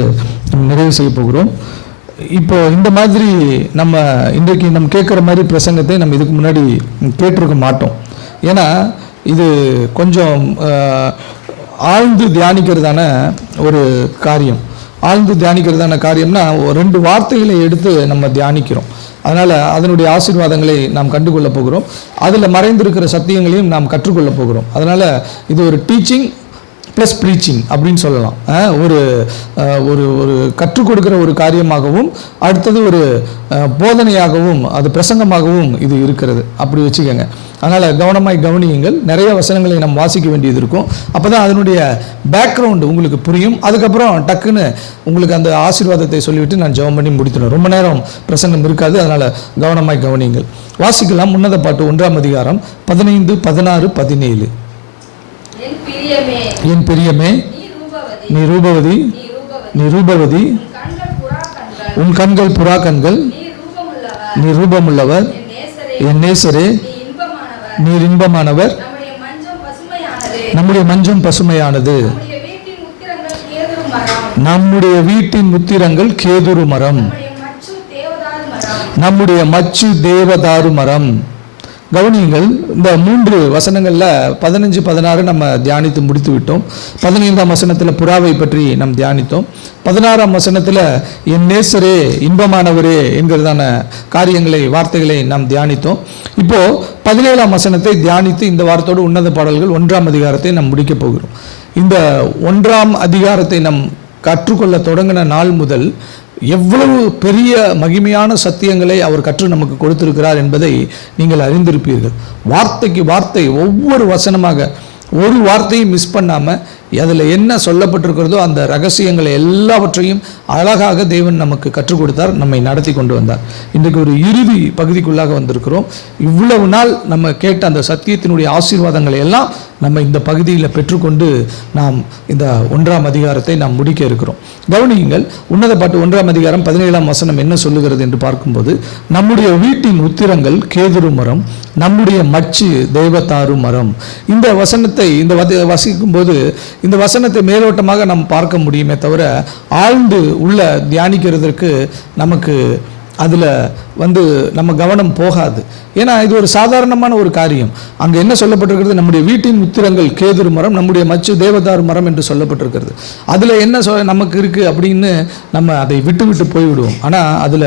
நிறைவு செய்ய போகிறோம். இப்போ இந்த மாதிரி நம்ம இன்றைக்கு நம்ம கேட்குற மாதிரி பிரசங்கத்தை நம்ம இதுக்கு முன்னாடி கேட்டிருக்க மாட்டோம். ஏன்னா இது கொஞ்சம் ஆழ்ந்து தியானிக்கிறதான ஒரு காரியம். ஆழ்ந்து தியானிக்கிறதான காரியம்னா 2 வார்த்தைகளை எடுத்து நம்ம தியானிக்கிறோம். அதனால் அதனுடைய ஆசீர்வாதங்களை நாம் கண்டுகொள்ள போகிறோம். அதில் மறைந்திருக்கிற சத்தியங்களையும் நாம் கற்றுக்கொள்ள போகிறோம். அதனால் இது ஒரு டீச்சிங் ப்ளஸ் ப்ரீச்சிங் அப்படின்னு சொல்லலாம். ஒரு ஒரு ஒரு கற்றுக் கொடுக்குற ஒரு காரியமாகவும், அடுத்தது ஒரு போதனையாகவும், அது பிரசங்கமாகவும் இது இருக்கிறது. அப்படி வச்சுக்கோங்க. அதனால் கவனமாய் கவனியுங்கள். நிறைய வசனங்களை நம்ம வாசிக்க வேண்டியது இருக்கும். அப்போ தான் அதனுடைய பேக்ரவுண்டு உங்களுக்கு புரியும். அதுக்கப்புறம் டக்குன்னு உங்களுக்கு அந்த ஆசீர்வாதத்தை சொல்லிவிட்டு நான் ஜெபம் பண்ணி முடித்துடுவேன். ரொம்ப நேரம் பிரசங்கம் இருக்காது. அதனால் கவனமாய் கவனியுங்கள். வாசிக்கலாம். உன்னத பாட்டு 1ஆம் அதிகாரம் 15, 16, 17. என் பிரியமே, நீ ரூபவதி, நீ ரூபவதி, உன் கண்கள் புறா கண்கள், நீ ரூபமுள்ளவர், என் நேசரே, நீர் இன்பமானவர், நம்முடைய மஞ்சம் பசுமையானது, நம்முடைய வீட்டின் முத்திரங்கள் கேதுரு மரம், நம்முடைய மச்சு தேவதாரு மரம். கவனியுங்கள். இந்த 3 வசனங்களில் 15, 16 நம்ம தியானித்து முடித்து விட்டோம். 15ஆம் வசனத்தில் புறாவை பற்றி நாம் தியானித்தோம். 16ஆம் வசனத்தில் என் நேசரே, இன்பமானவரே என்கிறதான காரியங்களை, வார்த்தைகளை நாம் தியானித்தோம். இப்போது 17ஆம் வசனத்தை தியானித்து இந்த வாரத்தோடு உன்னத பாடல்கள் 1ஆம் அதிகாரத்தை நாம் முடிக்கப் போகிறோம். இந்த 1ஆம் அதிகாரத்தை நாம் கற்றுக்கொள்ள தொடங்கின நாள் முதல் எவ்வளவு பெரிய மகிமையான சத்தியங்களை அவர் கற்று நமக்கு கொடுத்திருக்கிறார் என்பதை நீங்கள் அறிந்திருப்பீர்கள். வார்த்தைக்கு வார்த்தை, ஒவ்வொரு வசனமாக ஒரு வார்த்தையும் மிஸ் பண்ணாமல் அதில் என்ன சொல்லப்பட்டிருக்கிறதோ அந்த ரகசியங்களை எல்லாவற்றையும் அழகாக தேவன் நமக்கு கற்றுக் கொடுத்தார், நம்மை நடத்தி கொண்டு வந்தார். இன்றைக்கு ஒரு இறுதி பகுதிக்குள்ளாக வந்திருக்கிறோம். இவ்வளவு நாள் நம்ம கேட்ட அந்த சத்தியத்தினுடைய ஆசீர்வாதங்களை எல்லாம் நம்ம இந்த பகுதியில் பெற்றுக்கொண்டு நாம் இந்த 1ஆம் அதிகாரத்தை நாம் முடிக்க இருக்கிறோம். கவனியுங்கள். உன்னத பாட்டு 1ஆம் அதிகாரம் 17ஆம் வசனம் என்ன சொல்லுகிறது என்று பார்க்கும்போது, நம்முடைய வீட்டின் உத்திரங்கள் கேதுரு மரம், நம்முடைய மச்சு தேவதாரு மரம். இந்த வசனத்தை வசிக்கும்போது இந்த வசனத்தை மேலோட்டமாக நாம் பார்க்க முடியுமே தவிர ஆழ்ந்து உள்ள தியானிக்கிறதுக்கு நமக்கு அதில் நம்ம கவனம் போகாது. ஏன்னா இது ஒரு சாதாரணமான ஒரு காரியம். அங்கே என்ன சொல்லப்பட்டிருக்கிறது? நம்முடைய வீட்டின் உத்திரங்கள் கேதுரு மரம், நம்முடைய மச்சு தேவதாரு மரம் என்று சொல்லப்பட்டிருக்கிறது. அதில் என்ன நமக்கு இருக்குது அப்படின்னு நம்ம அதை விட்டு விட்டு போய்விடுவோம். ஆனால் அதில்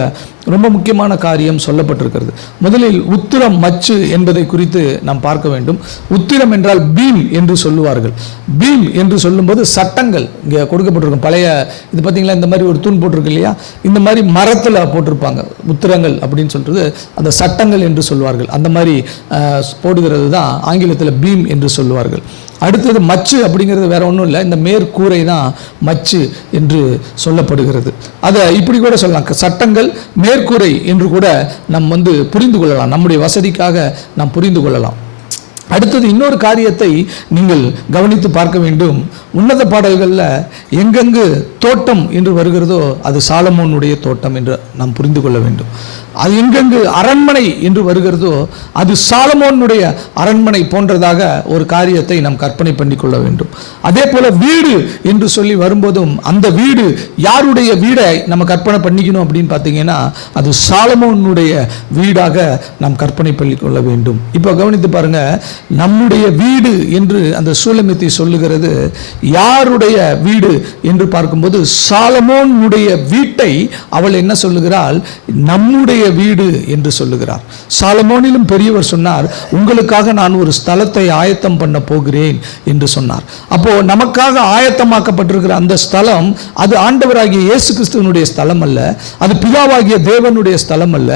ரொம்ப முக்கியமான காரியம் சொல்லப்பட்டிருக்கிறது. முதலில் உத்திரம் மச்சு என்பதை குறித்து நாம் பார்க்க வேண்டும். உத்திரம் என்றால் பீம் என்று சொல்லுவார்கள். பீம் என்று சொல்லும்போது சட்டங்கள் இங்கே கொடுக்கப்பட்டிருக்கும். பழைய இது பார்த்தீங்களா, இந்த மாதிரி ஒரு தூண் போட்டிருக்கு இல்லையா, இந்த மாதிரி மரத்தில் போட்டிருப்பாங்க உத்திரங்கள் அப்படின்னு சொல்கிறது. அந்த சட்டங்கள் என்று சொல்வார்கள். அந்த மாதிரி போடுகிறது தான் ஆங்கிலத்தில் பீம் என்று சொல்லுவார்கள். அடுத்தது மச்சு அப்படிங்கிறது வேற ஒன்றும் இல்லை, இந்த மேற்கூரை தான் மச்சு என்று சொல்லப்படுகிறது. அதை இப்படி கூட சொல்லலாம், சட்டங்கள் மேற்கூரை என்று கூட நாம் புரிந்து கொள்ளலாம், நம்முடைய வசதிக்காக நாம் புரிந்து கொள்ளலாம். அடுத்தது இன்னொரு காரியத்தை நீங்கள் கவனித்து பார்க்க வேண்டும். உன்னத பாடல்களில் எங்கெங்கு தோட்டம் என்று வருகிறதோ அது சாலமோனுடைய தோட்டம் என்று நாம் புரிந்து கொள்ள வேண்டும். அது எங்கெங்கு அரண்மனை என்று வருகிறதோ அது சாலமோனுடைய அரண்மனை போன்றதாக ஒரு காரியத்தை நாம் கற்பனை பண்ணி கொள்ள வேண்டும். அதே போல வீடு என்று சொல்லி வரும்போதும் அந்த வீடு யாருடைய வீடை நம்ம கற்பனை பண்ணிக்கணும் அப்படின்னு பார்த்தீங்கன்னா அது சாலமோனுடைய வீடாக நாம் கற்பனை பண்ணி கொள்ள வேண்டும். இப்போ கவனித்து பாருங்க, நம்முடைய வீடு என்று அந்த சூலமித்தி சொல்லுகிறது. யாருடைய வீடு என்று பார்க்கும்போது சாலமோனுடைய வீட்டை அவள் என்ன சொல்லுகிறாள்? நம்முடைய வீடு என்று சொல்லுகிறார். சாலமோனிலும் பெரியவர் சொன்னார், உங்களுக்காக நான் ஒரு ஸ்தலத்தை ஆயத்தம் பண்ண போகிறேன் என்று சொன்னார். அப்போ நமக்காக ஆயத்தமாக்கப்பட்டிருக்கிற அந்த ஸ்தலம் அது ஆண்டவராகிய இயேசு கிறிஸ்துவனுடைய ஸ்தலம் அல்ல, அது பிதாவாகிய தேவனுடைய ஸ்தலம் அல்ல,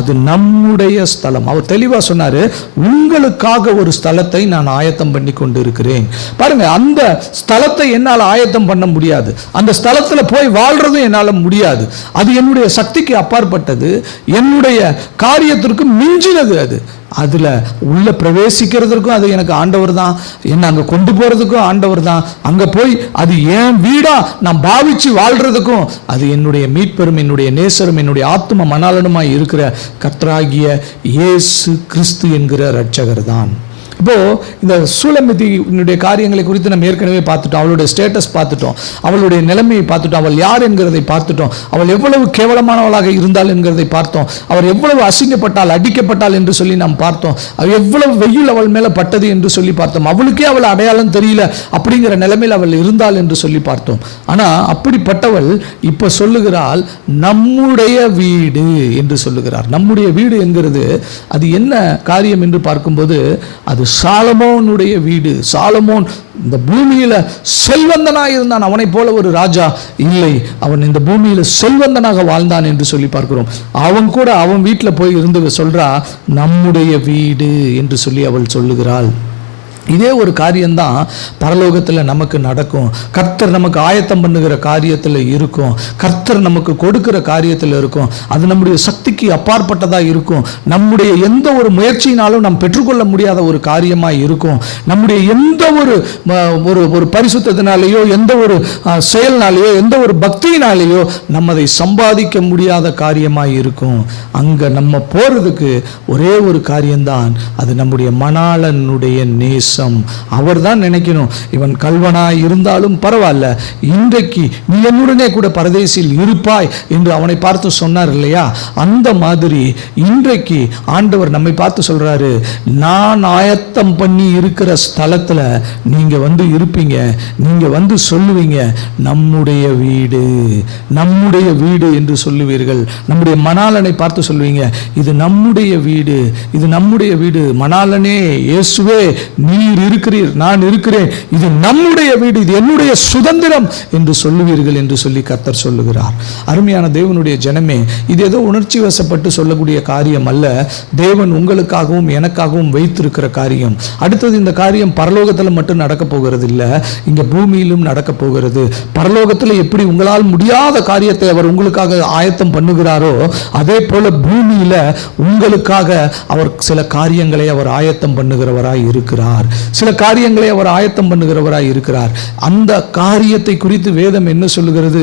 அது நம்முடைய ஸ்தலம். அவர் தெளிவா சொன்னாரு, உங்களுக்காக ஒரு ஸ்தலத்தை நான் ஆயத்தம் பண்ணி கொண்டு இருக்கிறேன். பாருங்க, அந்த ஸ்தலத்தை என்னால் ஆயத்தம் பண்ண முடியாது, அந்த ஸ்தலத்தில் போய் வாழ்றதும் என்னால் முடியாது. அது என்னுடைய சக்திக்கு அப்பாற்பட்டது, என்னுடைய காரியத்திற்கு மிஞ்சினது. அது அதில் உள்ள பிரவேசிக்கிறதுக்கும் அது எனக்கு ஆண்டவர் தான், என்னை அங்கே கொண்டு போகிறதுக்கும் ஆண்டவர் தான், அங்கே போய் அது என் வீடா நான் பாவிச்சு வாழ்றதுக்கும் அது என்னுடைய மீட்பெரும் என்னுடைய நேசரும் என்னுடைய ஆத்ம மணாளனுமாய் இருக்கிற கர்த்தராகிய இயேசு கிறிஸ்து என்கிற இரட்சகர் தான். இப்போ இந்த சூலமித்தியினுடைய காரியங்களை குறித்து நம்ம ஏற்கனவே பார்த்துட்டோம். அவளுடைய ஸ்டேட்டஸ் பார்த்துட்டோம், அவளுடைய நிலைமையை பார்த்துட்டோம், அவள் யார் என்கிறதை பார்த்துட்டோம், அவள் எவ்வளவு கேவலமானவளாக இருந்தாள் என்கிறதை பார்த்தோம், அவர் எவ்வளவு அசிங்கப்பட்டாள் அடிக்கப்பட்டாள் என்று சொல்லி நாம் பார்த்தோம், அவள் எவ்வளவு வெயில் அவள் மேலே பட்டது என்று சொல்லி பார்த்தோம், அவளுக்கே அவள் அடையாளம் தெரியல அப்படிங்கிற நிலைமையில் அவள் இருந்தாள் என்று சொல்லி பார்த்தோம். ஆனால் அப்படிப்பட்டவள் இப்போ சொல்லுகிறாள் நம்முடைய வீடு என்று சொல்லுகிறார். நம்முடைய வீடு என்கிறது அது என்ன காரியம் என்று பார்க்கும்போது அது சாலமோனுடைய வீடு. சாலமோன் இந்த பூமியில செல்வந்தனாக இருந்தான், அவனை போல ஒரு ராஜா இல்லை, அவன் இந்த பூமியில செல்வந்தனாக வாழ்ந்தான் என்று சொல்லி பார்க்கிறோம். அவன் கூட அவன் வீட்டில் போய் இருந்து சொல்றா நம்முடைய வீடு என்று சொல்லி அவள் சொல்லுகிறாள். இதே ஒரு காரியம்தான் பரலோகத்தில் நமக்கு நடக்கும். கர்த்தர் நமக்கு ஆயத்தம் பண்ணுகிற காரியத்தில் இருக்கும், கர்த்தர் நமக்கு கொடுக்கிற காரியத்தில் இருக்கும். அது நம்முடைய சக்திக்கு அப்பாற்பட்டதாக இருக்கும், நம்முடைய எந்த ஒரு முயற்சியினாலும் நாம் பெற்றுக்கொள்ள முடியாத ஒரு காரியமாக இருக்கும். நம்முடைய எந்த ஒரு பரிசுத்தத்தினாலேயோ எந்த ஒரு செயல்னாலேயோ எந்த ஒரு பக்தியினாலேயோ நம்ம அதை சம்பாதிக்க முடியாத காரியமாக இருக்கும். அங்கே நம்ம போகிறதுக்கு ஒரே ஒரு காரியம்தான், அது நம்முடைய மணாளனுடைய நேசம். அவர் தான் நினைக்கணும், இவன் கல்வனாய் இருந்தாலும் பரவாயில்ல, இன்றைக்கு நீ என்னுடனே கூட பரதேசில் இருப்பாய் என்று அவனை பார்த்து சொன்னார் இல்லையா? அந்த மாதிரி இன்றைக்கு ஆண்டவர் நம்மை பார்த்து சொல்றாரு, நான் ஆயத்தம் பண்ணி இருக்கிற ஸ்தலத்தில் நீங்க இருப்பீங்க, நீங்க சொல்லுவீங்க நம்முடைய வீடு, நம்முடைய வீடு என்று சொல்லுவீர்கள். நம்முடைய மணாளனை பார்த்து சொல்லுவீங்க, இது நம்முடைய வீடு, இது நம்முடைய வீடு. மணாளனே, இயேசுவே, நீர் இருக்கிறீர், நான் இருக்கிறேன், இது நம்முடைய வீடு, இது என்னுடைய சுதந்திரம் என்று சொல்லுவீர்கள் என்று சொல்லி கர்த்தர் சொல்லுகிறார். அருமையான தேவனுடைய ஜனமே, இது ஏதோ உணர்ச்சி வசப்பட்டு சொல்லக்கூடிய காரியம் அல்ல, தேவன் உங்களுக்காகவும் எனக்காகவும் வைத்திருக்கிற காரியம். அடுத்தது இந்த காரியம் பரலோகத்தில் மட்டும் நடக்க போகிறது இல்லை, இங்க பூமியிலும் நடக்க போகிறது. பரலோகத்தில் எப்படி உங்களால் முடியாத காரியத்தை அவர் உங்களுக்காக ஆயத்தம் பண்ணுகிறாரோ அதே போல பூமியில உங்களுக்காக அவர் சில காரியங்களை அவர் ஆயத்தம் பண்ணுகிறவராய் இருக்கிறார், சில காரியங்களை அவர் ஆயத்தம் பண்ணுகிறவராய் இருக்கிறார். அந்த காரியத்தை குறித்து வேதம் என்ன சொல்லுகிறது?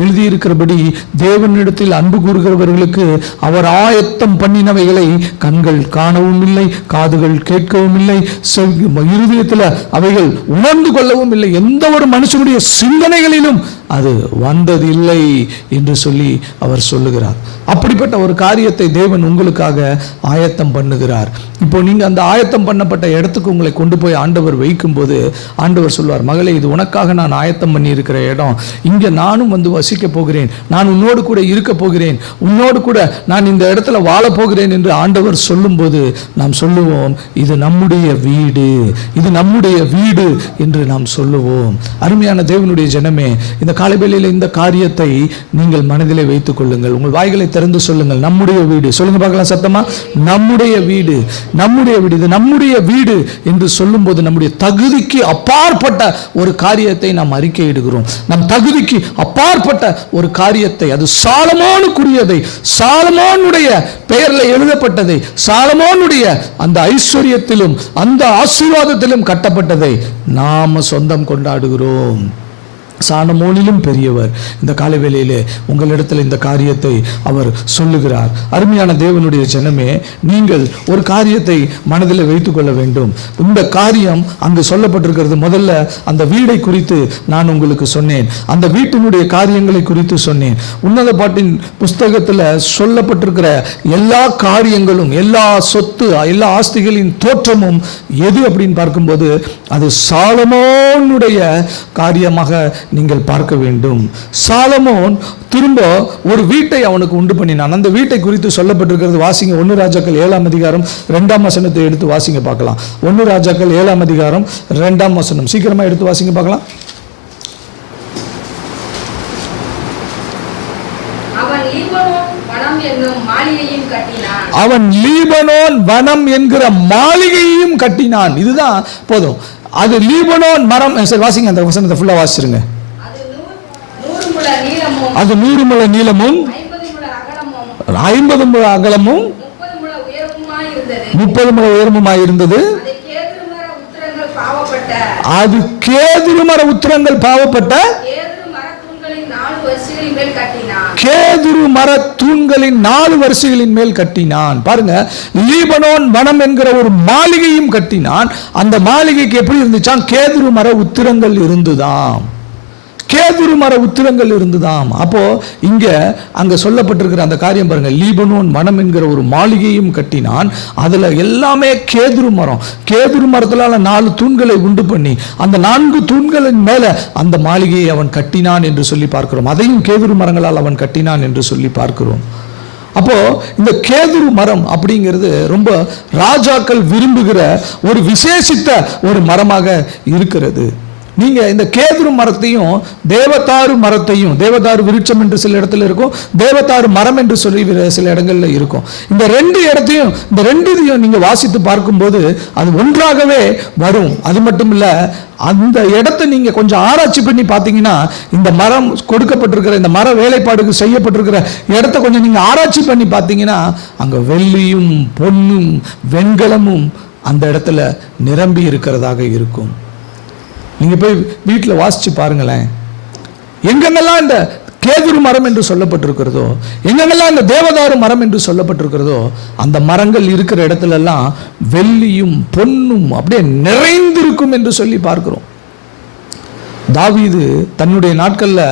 எழுதியிருக்கிறபடி தேவனிடத்தில் அன்பு கூறுகிறவர்களுக்கு அவர் ஆயத்தம் பண்ணினவைகளை கண்கள் காணவும் இல்லை, காதுகள் கேட்கவும் இல்லை, இருதயத்தில் அவைகள் உணர்ந்து கொள்ளவும் இல்லை, எந்த ஒரு மனுஷனுடைய சிந்தனைகளிலும் அது வந்ததில்லை என்று சொல்லி அவர் சொல்லுகிறார். அப்படிப்பட்ட ஒரு காரியத்தை தேவன் உங்களுக்காக ஆயத்தம் பண்ணுகிறார். இப்போ நீங்க அந்த ஆயத்தம் பண்ணப்பட்ட இடத்துக்கு உங்களை கொண்டு போய் ஆண்டவர் வைக்கும்போது ஆண்டவர் சொல்வார், மகளே, இது உனக்காக நான் ஆயத்தம் பண்ணி இருக்கிற இடம், இங்க நானும் வசிக்க போகிறேன், நான் உன்னோடு கூட இருக்க போகிறேன், உன்னோடு கூட நான் இந்த இடத்துல வாழ போகிறேன் என்று ஆண்டவர் சொல்லும்போது நாம் சொல்லுவோம், இது நம்முடைய வீடு, இது நம்முடைய வீடு என்று நாம் சொல்லுவோம். அருமையான தேவனுடைய ஜனமே, இந்த காலைவேளையில் இந்த காரியத்தை நீங்கள் மனதிலே வைத்துக் கொள்ளுங்கள். உங்கள் வாய்களை திறந்து சொல்லுங்கள், நம்முடைய வீடு. சொல்லுங்க பார்க்கலாம் சத்தமா, நம்முடைய வீடு, நம்முடைய வீடு. இது நம்முடைய வீடு என்று சொல்லும்போது நம்முடைய தகுதிக்கு அப்பாற்பட்ட ஒரு காரியத்தை நாம் அறிக்கையிடுகிறோம். நம் தகுதிக்கு அப்பாற்பட்ட ஒரு காரியத்தை, அது சாலமோனுக்குரியதை, சாலமோனுடைய பெயரில் எழுதப்பட்டதை, சாலமோனுடைய அந்த ஐஸ்வர்யத்திலும் அந்த ஆசீர்வாதத்திலும் கட்டப்பட்டதை நாம சொந்தம் கொண்டாடுகிறோம். சாலமோனிலும் பெரியவர். இந்த காலைவேளையிலே உங்களிடத்தில் இந்த காரியத்தை அவர் சொல்லுகிறார். அருமையான தேவனுடைய ஜனமே, நீங்கள் ஒரு காரியத்தை மனதில் வைத்துக் கொள்ள வேண்டும். இந்த காரியம் அங்கு சொல்லப்பட்டிருக்கிறது. முதல்ல அந்த வீடை குறித்து நான் உங்களுக்கு சொன்னேன், அந்த வீட்டினுடைய காரியங்களை குறித்து சொன்னேன். உன்னத பாட்டின் புஸ்தகத்தில் சொல்லப்பட்டிருக்கிற எல்லா காரியங்களும், எல்லா சொத்து, எல்லா ஆஸ்திகளின் தோற்றமும் எது அப்படின்னு பார்க்கும்போது அது சாலமோனுடைய காரியமாக நீங்கள் பார்க்க வேண்டும். சாலமோன் திரும்ப ஒரு வீட்டை அவனுக்கு உண்டு பண்ணினான். அந்த வீட்டை குறித்து சொல்லப்பட்டிருக்கிறது. வாசிங்க 1 ராஜாக்கள் 7ஆம் அதிகாரம் 2ஆம் வசனத்தை எடுத்து வாசிங்க பார்க்கலாம். 1 ராஜாக்கள் 7ஆம் அதிகாரம் 2ஆம் வசனம். சீக்கிரமா எடுத்து வாசிங்க பார்க்கலாம். அவன் லீபனோன் வனம் என்கிற மாளிகையையும் கட்டினான். இதுதான் போதும். அது லீபனோன் மரம். சரி வாசிங்க, அந்த வசனத்தை ஃபுல்லா வாசிச்சிருங்க. அது 100 முழ நீளமும் 50 முழ அகலமும் 30 முழ உயரமுமாயிருந்தது. அது கேதுரு மர உத்திரங்கள் பாவப்பட்ட கேதுரு மர தூண்களின் 4 வரிசைகளின் மேல் கட்டினான். பாருங்க, லீபனோன் வனம் என்கிற ஒரு மாளிகையும் கட்டினான். அந்த மாளிகைக்கு எப்படி இருந்துச்சான்? கேதுரு மர உத்திரங்கள் இருந்துதான். கேதுரு மர உத்திரங்கள் இருந்துதாம். அப்போ இங்க அங்க சொல்லப்பட்டிருக்கிற அந்த காரியம் பாருங்க. லீபனோன் வனம் என்கிற ஒரு மாளிகையும் கட்டினான். அதுல எல்லாமே கேதுரு மரம். கேதுரு மரத்தினால 4 தூண்களை உண்டு பண்ணி அந்த 4 தூண்களின் மேல அந்த மாளிகையை அவன் கட்டினான் என்று சொல்லி பார்க்கிறோம். அதையும் கேதுரு மரங்களால் அவன் கட்டினான் என்று சொல்லி பார்க்கிறோம். அப்போ இந்த கேதுரு மரம் அப்படிங்கிறது ரொம்ப ராஜாக்கள் விரும்புகிற ஒரு விசேஷித்த ஒரு மரமாக இருக்கிறது. நீங்க இந்த கேதுரு மரத்தையும் தேவதாரு மரத்தையும், தேவதாரு விருட்சம் என்று சில இடத்துல இருக்கும், தேவதாரு மரம் என்று சொல்லி சில இடங்கள்ல இருக்கும். இந்த 2 இடத்தையும், இந்த 2 நீங்க வாசித்து பார்க்கும்போது அது ஒன்றாகவே வரும். அது மட்டும் இல்ல, அந்த இடத்தை நீங்க கொஞ்சம் ஆராய்ச்சி பண்ணி பார்த்தீங்கன்னா, இந்த மரம் கொடுக்கப்பட்டிருக்கிற, இந்த மர வேலைப்பாடுக்கு செய்யப்பட்டிருக்கிற இடத்தை கொஞ்சம் நீங்க ஆராய்ச்சி பண்ணி பார்த்தீங்கன்னா, அங்க வெள்ளியும் பொன்னும் வெண்கலமும் அந்த இடத்துல நிரம்பி இருக்கிறதாக இருக்கும். நீங்க போய் வீட்டில் வாசிச்சு பாருங்களேன். எங்கெங்கெல்லாம் இந்த கேதுரு மரம் என்று சொல்லப்பட்டிருக்கிறதோ, எங்கெங்கெல்லாம் இந்த தேவதாரு மரம் என்று சொல்லப்பட்டிருக்கிறதோ, அந்த மரங்கள் இருக்கிற இடத்துல எல்லாம் வெள்ளியும் பொன்னும் அப்படியே நிறைந்திருக்கும் என்று சொல்லி பார்க்கிறோம். தாவீது தன்னுடைய நாட்கள்ல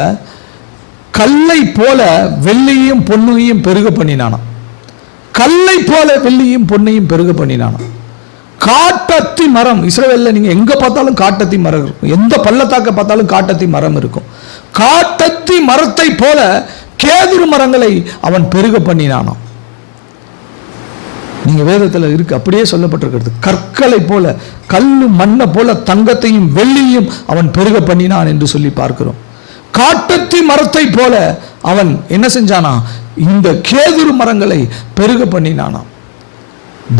கல்லை போல வெள்ளியையும் பொன்னையும் பெருக பண்ணினானாம். கல்லை போல வெள்ளியும் பொன்னையும் பெருக பண்ணினானாம். காட்டத்தி மரம், இஸ்ரவேல்ல நீங்க எங்க பார்த்தாலும் காட்டத்தி மரம் இருக்கும். எந்த பள்ளத்தாக்க பார்த்தாலும் காட்டத்தி மரம் இருக்கும். காட்டத்தி மரத்தை போல கேதுரு மரங்களை அவன் பெருக பண்ணினானாம். நீங்க வேதத்துல இருக்கு, அப்படியே சொல்லப்பட்டிருக்கிறது. கற்களை போல, கல்லு மண்ணை போல தங்கத்தையும் வெள்ளியும் அவன் பெருக பண்ணினான் என்று சொல்லி பார்க்கிறோம். காட்டத்தி மரத்தை போல அவன் என்ன செஞ்சானா? இந்த கேதுரு மரங்களை பெருக பண்ணினானாம்.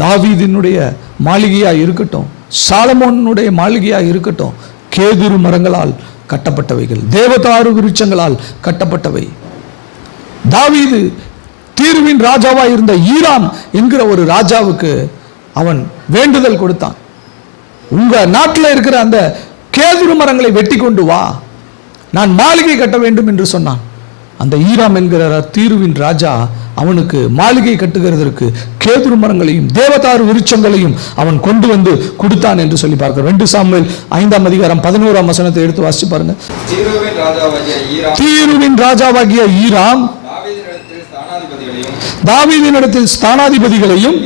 தாவீதினுடைய மாளிகையா இருக்கட்டும், சாலமோனுடைய மாளிகையா இருக்கட்டும், கேதுரு மரங்களால் கட்டப்பட்டவைகள், தேவதாரு விருட்சங்களால் கட்டப்பட்டவை. தாவீது தீருவின் ராஜாவா இருந்த ஈராம் என்கிற ஒரு ராஜாவுக்கு அவன் வேண்டுதல் கொடுத்தான். உங்க நாட்டில் இருக்கிற அந்த கேதுரு மரங்களை வெட்டி கொண்டு வா, நான் மாளிகை கட்ட வேண்டும் என்று சொன்னான். அந்த ஈராம் என்கிற தீருவின் ராஜா அவனுக்கு மாளிகை கட்டுகிறதற்கு கேதுரு மரங்களையும் தேவதாரு விருட்சங்களையும் அவன் கொண்டு வந்து கொடுத்தான் என்று சொல்லி பார்க்கிறோம். 2 சாமுவேல் 5ஆம் அதிகாரம் 11ஆம் வசனத்தை எடுத்து வாசிச்சு பாருங்க. தீருவின் ராஜாவாகிய ஈராம் தாவீதினிடத்தில் ஸ்தானாதிபதிகளையும்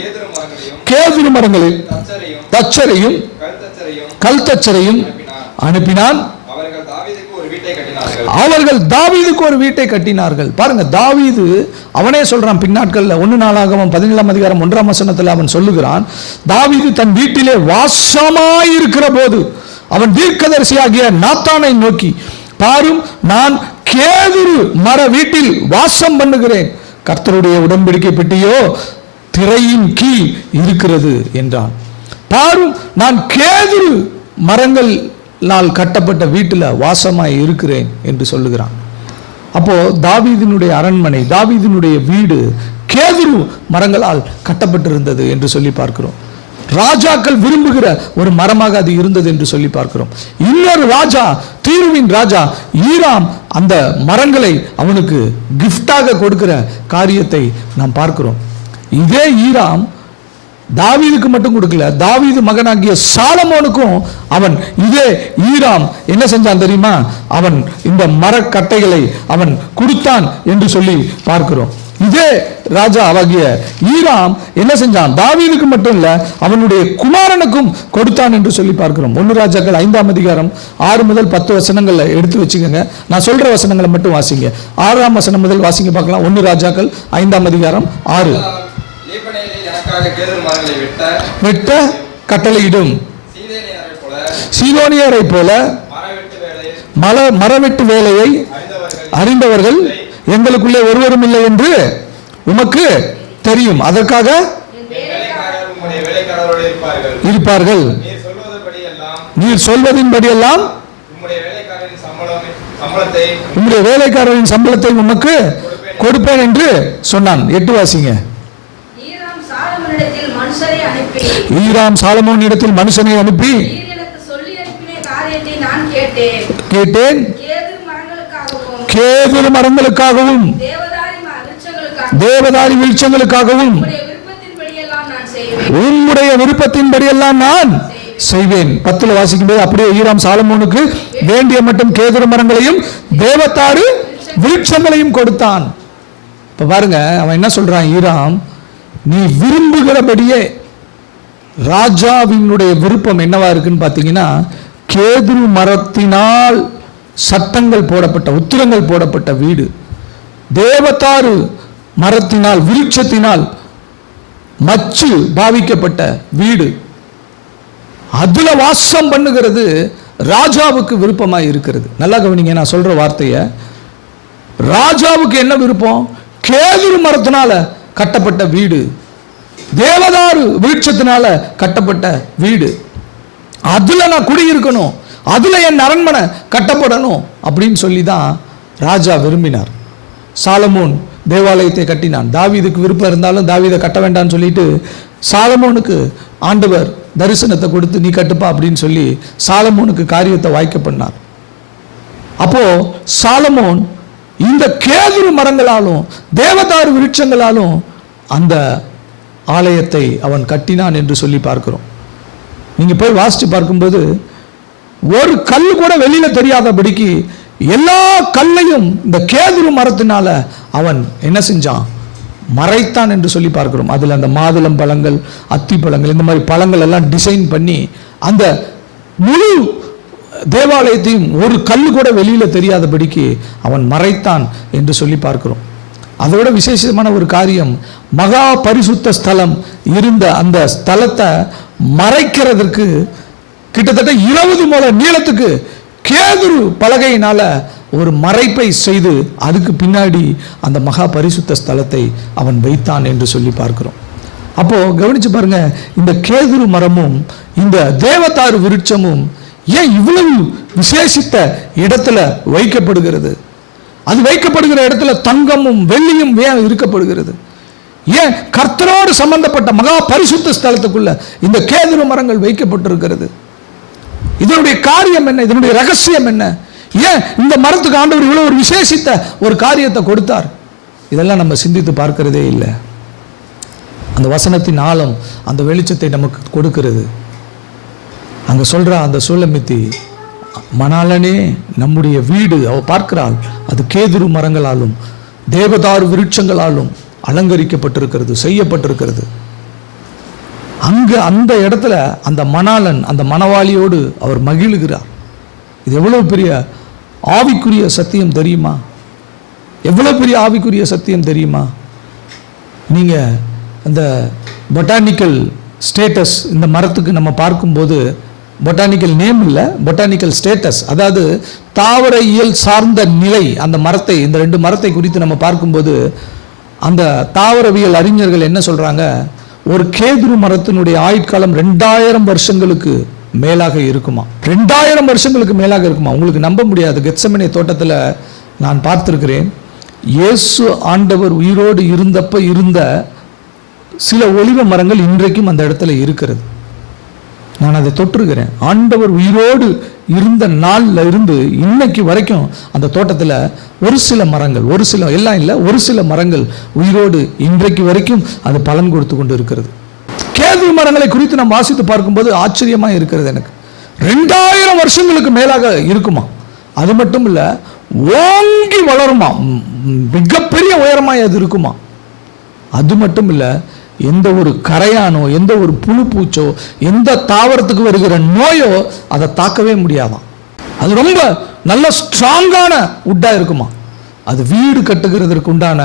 கேதுரு மரங்களையும் தச்சரையும் கல்தச்சரையும் அனுப்பினான். அவர்கள் தாவீதுக்கு ஒரு வீட்டை கட்டினார்கள். பாருங்க, தாவீது அவனே சொல்றான் பின்னாட்கள்ல 1 நாளாகமம் 17ஆம் அதிகாரம் 1ஆம் வசனத்தில் அவன் சொல்லுகிறான், தாவீது தன் வீட்டிலே வாசமாயிருக்கிற போது அவன் தீர்க்கதரிசியாகிய நாத்தானை நோக்கி, பாரும் நான் கேதுரு மர வீட்டில் வாசம் பண்ணுகிறேன், கர்த்தருடைய உடன்படிக்கை பெட்டியோ திரையின் கீழ் இருக்கிறது என்றான். பாரும் நான் கேதுரு மரங்களால் கட்டப்பட்ட வீட்டில் வாசமாய் இருக்கிறேன் என்று சொல்லுகிறான். அப்போ தாவீதினுடைய அரண்மனை, தாவீதினுடைய வீடு கேதுரு மரங்களால் கட்டப்பட்டிருந்தது என்று சொல்லி பார்க்கிறோம். ராஜாக்கள் விரும்புகிற ஒரு மரமாக அது இருந்தது என்று சொல்லி பார்க்கிறோம். இன்னொரு ராஜா, தீருவின் ராஜா ஈராம், அந்த மரங்களை அவனுக்கு கிஃப்டாக கொடுக்கிற காரியத்தை நாம் பார்க்கிறோம். இதே ஈராம் தாவீதுக்கு மட்டும் கொடுக்கல, தாவீது மகனாகிய சாலமோனுக்கும் அவன் இதே ஈராம் என்ன செஞ்சான் தெரியுமா? அவன் இந்த மரக்கட்டைகளை அவன் கொடுத்தான் என்று சொல்லி பார்க்கிறோம். இதே ராஜா ஆகிய ஈராம் என்ன செஞ்சான்? தாவீதுக்கு மட்டும் இல்ல, அவனுடைய குமாரனுக்கும் கொடுத்தான் என்று சொல்லி பார்க்கிறோம். 1 ராஜாக்கள் 5ஆம் அதிகாரம் 6 முதல் 10 வசனங்களை எடுத்து வச்சுக்கோங்க. நான் சொல்ற வசனங்களை மட்டும் வாசிங்க. 6ஆம் வசனம் முதல் வாசிங்க பார்க்கலாம். 1 ராஜாக்கள் 5ஆம் அதிகாரம் 6. வெட்ட கட்டளையிடும் சீதோனியரை போல மரவெட்டு வேலையை அறிந்தவர்கள் எங்களுக்குள்ளே ஒருவரும் இல்லை என்று உமக்கு தெரியும். அதற்காக இருப்பார்கள். நீர் சொல்வதின்படி எல்லாம் உம்முடைய வேலைக்காரரின் சம்பளத்தை உமக்கு கொடுப்பேன் என்று சொன்னான். 8 வாசிங்க. ஈராம் சாலமோனிடத்தில் மனுஷனை அனுப்பி கேட்டேன், கேதுரு மரங்களுக்காகவும் தேவதாரி விருட்சங்களுக்காகவும் உம்முடைய விருப்பத்தின்படி எல்லாம் நான் செய்வேன். 10 வாசிக்கும் போது அப்படியே ஈராம் சாலமோனுக்கு வேண்டிய மட்டும் கேதுரு மரங்களையும் தேவதாரு விருட்சங்களையும் கொடுத்தான். இப்ப பாருங்க, அவன் என்ன சொல்றான்? ஈராம், நீ விரும்புகிறபடியே ராஜாவினுடைய விருப்பம் என்னவா இருக்குன்னு பார்த்தீங்கன்னா, கேதுரு மரத்தினால் சட்டங்கள் போடப்பட்ட, உத்திரங்கள் போடப்பட்ட வீடு, தேவதாரு மரத்தினால் விருட்சத்தினால் மச்சு பாவிக்கப்பட்ட வீடு, அதுல வாசம் பண்ணுகிறது ராஜாவுக்கு விருப்பமாய் இருக்கிறது. நல்லா கவனிங்க, நான் சொல்ற வார்த்தைய. ராஜாவுக்கு என்ன விருப்பம்? கேதுரு மரத்தினால கட்டப்பட்ட வீடு, தேவதாரு விருட்சத்தினால கட்டப்பட்ட வீடு, அதுல நான் குடியிருக்கணும், அதுல என் அரண்மனை கட்டப்படணும் அப்படின்னு சொல்லி தான் ராஜா விரும்பினார். சாலமோன் தேவாலயத்தை கட்டினான். தாவீதுக்கு விருப்பம் இருந்தாலும் தாவீதை கட்ட வேண்டாம்னு சொல்லிட்டு சாலமோனுக்கு ஆண்டவர் தரிசனத்தை கொடுத்து நீ கட்டுப்பா அப்படின்னு சொல்லி சாலமோனுக்கு காரியத்தை வாய்க்க பண்ணார். அப்போ சாலமோன் இந்த கேதுரு மரங்களாலும் தேவதாரு விருட்சங்களாலும் அந்த ஆலயத்தை அவன் கட்டினான் என்று சொல்லி பார்க்கிறோம். நீங்க போய் வாசிச்சு பார்க்கும்போது ஒரு கல் கூட வெளியில தெரியாதபடிக்கு எல்லா கல்லையும் இந்த கேதுரு மரத்தினால அவன் என்ன செஞ்சான்? மறைத்தான் என்று சொல்லி பார்க்கிறோம். அதுல அந்த மாதுளம் பழங்கள், அத்தி பழங்கள், இந்த மாதிரி பழங்கள் எல்லாம் டிசைன் பண்ணி அந்த முழு தேவாலயத்தையும் ஒரு கல் கூட வெளியில தெரியாதபடிக்கு அவன் மறைத்தான் என்று சொல்லி பார்க்கிறோம். அதோட விசேஷமான ஒரு காரியம், மகா பரிசுத்த ஸ்தலம் இருந்த அந்த ஸ்தலத்தை மறைக்கிறதுக்கு கிட்டத்தட்ட 20 முழ நீளத்துக்கு கேதுரு பலகையினால ஒரு மறைப்பை செய்து அதுக்கு பின்னாடி அந்த மகா பரிசுத்த ஸ்தலத்தை அவன் வைத்தான் என்று சொல்லி பார்க்கிறோம். அப்போ கவனிச்சு பாருங்க, இந்த கேதுரு மரமும் இந்த தேவதாரு விருட்சமும் ஏன் இவ்வளவு விசேஷித்த இடத்துல வைக்கப்படுகிறது? அது வைக்கப்படுகிற இடத்துல தங்கமும் வெள்ளியும் ஏன் இருக்கப்படுகிறது? ஏன் கர்த்தரோடு சம்பந்தப்பட்ட மகா பரிசுத்த ஸ்தலத்துக்குள்ள இந்த கேதுரு மரங்கள் வைக்கப்பட்டிருக்கிறது? இதனுடைய காரியம் என்ன? இதனுடைய ரகசியம் என்ன? ஏன் இந்த மரத்துக்கு ஆண்டவர் இவ்வளவு ஒரு விசேஷித்த ஒரு காரியத்தை கொடுத்தார்? இதெல்லாம் நம்ம சிந்தித்து பார்க்கிறதே இல்லை. அந்த வசனத்தின் ஆழம் அந்த வெளிச்சத்தை நமக்கு கொடுக்கிறது. அங்க சொல்ற அந்த சூலமித்தி, மணாளனே நம்முடைய வீடு அவ பார்க்கிறாள், அது கேதுரு மரங்களாலும் தேவதாரு விருட்சங்களாலும் அலங்கரிக்கப்பட்டிருக்கிறது, செய்யப்பட்டிருக்கிறது. அங்க அந்த இடத்துல அந்த மணாளன் அந்த மணவாளியோடு அவர் மகிழுகிறார். இது எவ்வளவு பெரிய ஆவிக்குரிய சத்தியம் தெரியுமா? எவ்வளவு பெரிய ஆவிக்குரிய சத்தியம் தெரியுமா? நீங்க அந்த பொட்டானிக்கல் ஸ்டேட்டஸ் இந்த மரத்துக்கு நம்ம பார்க்கும்போது பொட்டானிக்கல் நேம் இல்லை, பொட்டானிக்கல் ஸ்டேட்டஸ், அதாவது தாவர இயல் சார்ந்த நிலை. அந்த மரத்தை, இந்த 2 மரத்தை குறித்து நம்ம பார்க்கும்போது அந்த தாவரவியல் அறிஞர்கள் என்ன சொல்றாங்க, ஒரு கேதுரு மரத்தினுடைய ஆயுட்காலம் 2000 வருஷங்களுக்கு மேலாக இருக்குமா. 2000 வருஷங்களுக்கு மேலாக இருக்குமா. உங்களுக்கு நம்ப முடியாது. கெத்செமனே தோட்டத்தில் நான் பார்த்திருக்கிறேன். இயேசு ஆண்டவர் உயிரோடு இருந்தப்ப இருந்த சில ஒலிவ மரங்கள் இன்றைக்கும் அந்த இடத்துல இருக்கிறது. நான் அதை தொட்டிருக்கிறேன். ஆண்டவர் உயிரோடு இருந்த நாளில் இருந்து இன்னைக்கு வரைக்கும் அந்த தோட்டத்தில் ஒரு சில மரங்கள், ஒரு சில, எல்லாம் இல்லை, ஒரு சில மரங்கள் உயிரோடு இன்றைக்கு வரைக்கும் அது பலன் கொடுத்து கொண்டு இருக்கிறது. கேது மரங்களை குறித்து நாம் வாசித்து பார்க்கும்போது ஆச்சரியமாக இருக்கிறது எனக்கு. 2000 வருஷங்களுக்கு மேலாக இருக்குமா. அது மட்டும் இல்லை, ஓங்கி வளருமா, மிகப்பெரிய உயரமாய் அது இருக்குமா. அது மட்டும் இல்லை, எந்த ஒரு கரையானோ, எந்த ஒரு புழு பூச்சோ, எந்த தாவரத்துக்கு வருகிற நோயோ அதை தாக்கவே முடியாதான். அது ரொம்ப நல்ல ஸ்ட்ராங்கான உட்டா இருக்குமா. அது வீடு கட்டுகிறதற்கு உண்டான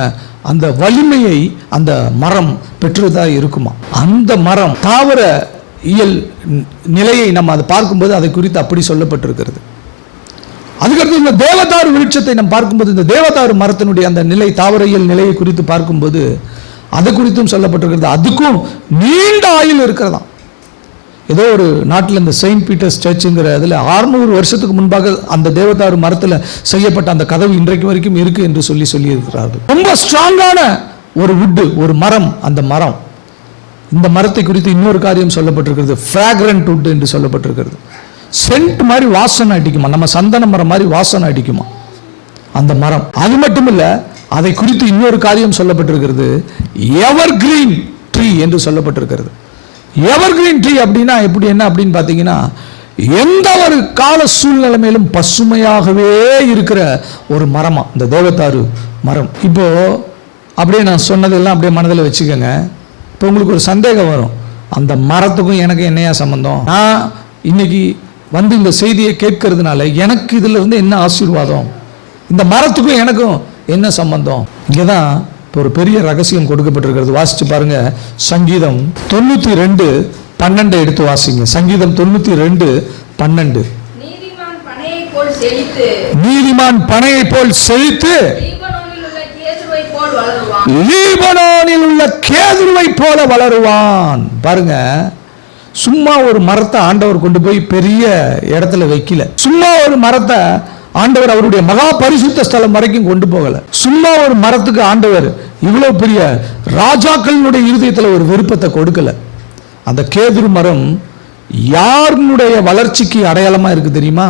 அந்த வலிமையை அந்த மரம் பெற்றதாக இருக்குமா. அந்த மரம் தாவர இயல் நிலையை நம்ம அதை பார்க்கும்போது அதை குறித்து அப்படி சொல்லப்பட்டிருக்கிறது. அதுக்கடுத்து இந்த தேவதாரு விருட்சத்தை நம்ம பார்க்கும்போது, இந்த தேவதாரு மரத்தினுடைய அந்த நிலை, தாவர இயல் நிலையை குறித்து பார்க்கும்போது அது குறித்தும் சொல்லப்பட்டிருக்கிறது. அதுக்கும் நீண்ட ஆயுள் இருக்கிறதா. ஏதோ ஒரு நாட்டில் இந்த செயின்ட் பீட்டர்ஸ் சர்ச்சுங்கிற அதில் 600 வருஷத்துக்கு முன்பாக அந்த தேவதாரு மரத்தில் செய்யப்பட்ட அந்த கதவு இன்றைக்கு வரைக்கும் இருக்கு என்று சொல்லியிருக்கிறார்கள். ரொம்ப ஸ்ட்ராங்கான ஒரு வுட்டு, ஒரு மரம். அந்த மரம், இந்த மரத்தை குறித்து இன்னொரு காரியம் சொல்லப்பட்டிருக்கிறது. ஃப்ராக்ரண்ட் வுட் என்று சொல்லப்பட்டிருக்கிறது. சென்ட் மாதிரி வாசனை அடிக்குமா, நம்ம சந்தன மரம் மாதிரி வாசனை அடிக்குமா அந்த மரம். அது மட்டும் இல்லை, அதை குறித்து இன்னொரு காரியம் சொல்லப்பட்டிருக்கிறது. எவர் கிரீன் ட்ரீ என்று சொல்லப்பட்டிருக்கிறது. எவர் கிரீன் ட்ரீ அப்படின்னா எப்படி, என்ன அப்படின்னு பார்த்தீங்கன்னா, எந்த ஒரு கால சூழ்நிலைமையிலும் பசுமையாகவே இருக்கிற ஒரு மரமா இந்த தேவதாரு மரம். இப்போ அப்படியே நான் சொன்னதெல்லாம் அப்படியே மனதில் வச்சுக்கோங்க. இப்போ உங்களுக்கு ஒரு சந்தேகம் வரும், அந்த மரத்துக்கும் எனக்கு என்னையா சம்பந்தம்? நான் இன்னைக்கு வந்து இந்த செய்தியை கேட்கறதுனால எனக்கு இதுல இருந்து என்ன ஆசீர்வாதம், இந்த மரத்துக்கும் எனக்கும் என்ன சம்பந்தம்? இங்கே தான் இப்போ ஒரு பெரிய ரகசியம் கொடுக்கப்பட்டிருக்கிறது. வாசிச்சு பாருங்க. சங்கீதம் 92:12 எடுத்து வாசிங்க. சங்கீதம் 92:12. நீதிமான் பனையை போல் செழித்து, நீதிமான் பனையை போல் செழித்து லீபனோனில் உள்ள கேதுருவை போல் வளருவான். லீபனோனில் உள்ள கேதுருவை போல வளருவான். பாருங்க, சும்மா ஒரு மரத்தை ஆண்டவர் கொண்டு போய் பெரிய இடத்துல வைக்கல. சும்மா ஒரு மரத்தை ஆண்டவர் அவருடைய மகா பரிசுத்த ஸ்தலம் வரைக்கும் கொண்டு போகல. சும்மா ஒரு மரத்துக்கு ஆண்டவர் இவ்வளவு பெரிய ராஜாக்களுடைய இருதயத்தில் ஒரு விருப்பத்தை கொடுக்கல. அந்த கேதுரு மரம் யாருடைய வளர்ச்சிக்கு அடையாளமா இருக்கு தெரியுமா?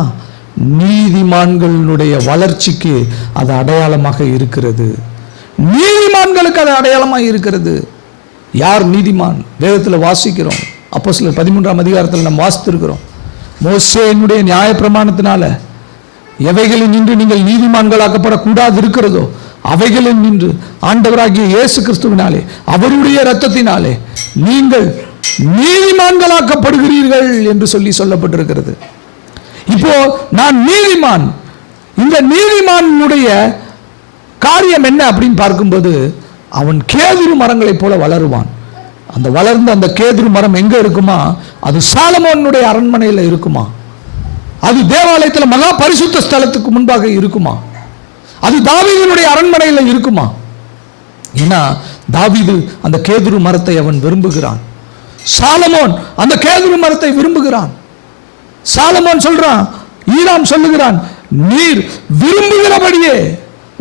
நீதிமான்களுடைய வளர்ச்சிக்கு அது அடையாளமாக இருக்கிறது. நீதிமான்களுக்கு அது அடையாளமாக இருக்கிறது. யார் நீதிமான்? வேதத்தில் வாசிக்கிறோம். அப்போஸ்தலர் 13ஆம் அதிகாரத்தில் நாம் வாசித்திருக்கிறோம். மோசேயினுடைய நியாயப்பிரமாணத்தினால எவைகளில் நின்று நீங்கள் நீதிமான்களாக்கப்படக்கூடாது இருக்கிறதோ அவைகளில் நின்று ஆண்டவராகிய இயேசு கிறிஸ்துவினாலே, அவருடைய இரத்தத்தினாலே நீங்கள் நீதிமான்களாக்கப்படுகிறீர்கள் என்று சொல்லப்பட்டிருக்கிறது. இப்போ நான் நீதிமான். இந்த நீதிமானுடைய காரியம் என்ன அப்படின்னு பார்க்கும்போது, அவன் கேதுரு மரங்களைப் போல வளருவான். அந்த வளர்ந்த அந்த கேதுரு மரம் எங்க இருக்குமா? அது சாலமோனுடைய அரண்மனையில் இருக்குமா? அது தேவாலயத்தில் மகா பரிசுத்த ஸ்தலத்துக்கு முன்பாக இருக்குமா? அது தாவீதுனுடைய அரண்மனையில் இருக்குமா? ஏன்னா தாவீது அந்த கேதுரு மரத்தை அவன் விரும்புகிறான். சாலமோன் அந்த கேதுரு மரத்தை விரும்புகிறான். சாலமோன் சொல்றான், ஈராம் சொல்லுகிறான், நீர் விரும்புகிறபடியே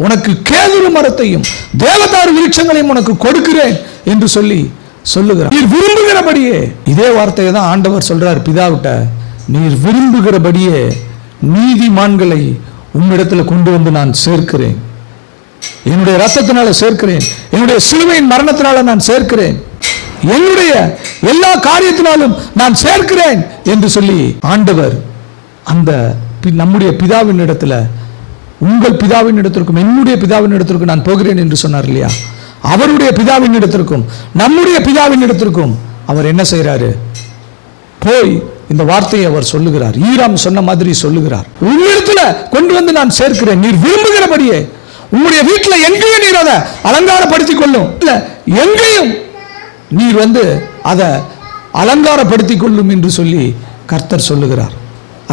உனக்கு கேதுரு மரத்தையும் தேவதாரு விருட்சங்களையும் உனக்கு கொடுக்கிறேன் என்று சொல்லுகிறார். நீர் விரும்புகிறபடியே. இதே வார்த்தையை தான் ஆண்டவர் சொல்றார் பிதாவிட்ட, நீர் விரும்புகிறபடியே நீதிமான்களை உம்மிடத்தில் கொண்டு வந்து நான் சேர்க்கிறேன். என்னுடைய ரத்தத்தினால சேர்க்கிறேன், என்னுடைய சிலுவையின் மரணத்தினால நான் சேர்க்கிறேன், என்னுடைய எல்லா காரியத்தினாலும் நான் சேர்க்கிறேன் என்று சொல்லி ஆண்டவர் அந்த நம்முடைய பிதாவின் இடத்துல, உங்கள் பிதாவின் இடத்திற்கும் என்னுடைய பிதாவின் இடத்திற்கும் நான் போகிறேன் என்று சொன்னார் இல்லையா? அவருடைய பிதாவின் இடத்திற்கும் நம்முடைய பிதாவின் இடத்திற்கும் அவர் என்ன செய்கிறாரு? போய் இந்த வார்த்தையை அவர் சொல்லுகிறார். ஈராம் சொன்ன மாதிரி சொல்லுகிறார், உன்னிடத்துல கொண்டு வந்து நான் சேர்க்கிறேன். நீர் விரும்புகிறபடியே உங்களுடைய வீட்டில் எங்கேயும் நீர் அதை அலங்காரப்படுத்திக் கொள்ளும், இல்ல எங்கேயும் நீர் வந்து அதை அலங்காரப்படுத்திக் கொள்ளும் என்று சொல்லி கர்த்தர் சொல்லுகிறார்.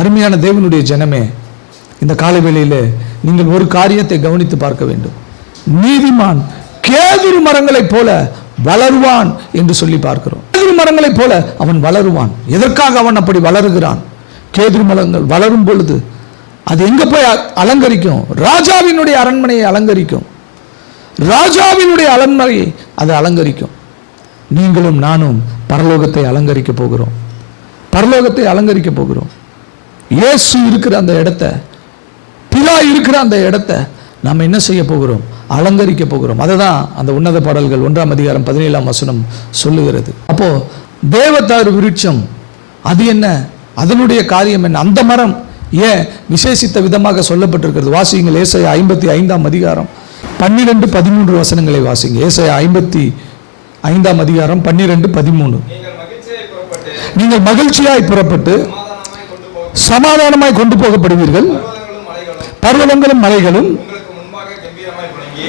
அருமையான தேவனுடைய ஜனமே, இந்த காலை வேளையிலே நீங்கள் ஒரு காரியத்தை கவனித்து பார்க்க வேண்டும். நீதிமான் கேதுரு மரங்களைப் போல வளருவான் என்று சொல்லி பார்க்கிறோம். கேதுரு மரங்களைப் போல அவன் வளருவான். எதற்காக அவன் அப்படி வளருகிறான்? கேதுரு மரங்கள் வளரும் பொழுது அது எங்க போய் அலங்கரிக்கும்? ராஜாவினுடைய அரண்மனையை அலங்கரிக்கும். ராஜாவினுடைய அரண்மனையை அது அலங்கரிக்கும். நீங்களும் நானும் பரலோகத்தை அலங்கரிக்க போகிறோம். பரலோகத்தை அலங்கரிக்க போகிறோம். இயேசு இருக்கிற அந்த இடத்தை, பிதா இருக்கிற அந்த இடத்தை நாம் என்ன செய்ய போகிறோம்? அலங்கரிக்க போகிறோம். அதுதான் அந்த உன்னத பாடல்கள் 1ஆம் அதிகாரம் 17ஆம் வசனம் சொல்லுகிறது. அப்போ தேவதாரு விருட்சம் அது என்ன? அதனுடைய காரியம் என்ன? அந்த மரம் ஏன் விசேஷித்த விதமாக சொல்லப்பட்டிருக்கிறது? வாசியுங்கள். ஏசாயா 55ஆம் அதிகாரம் 12-13 வசனங்களை வாசிங்க. ஏசாயா 55ஆம் அதிகாரம் 12-13. நீங்கள் மகிழ்ச்சியாய் புறப்பட்டு சமாதானமாய் கொண்டு போகப்படுவீர்கள். பர்வதங்களும் மலைகளும்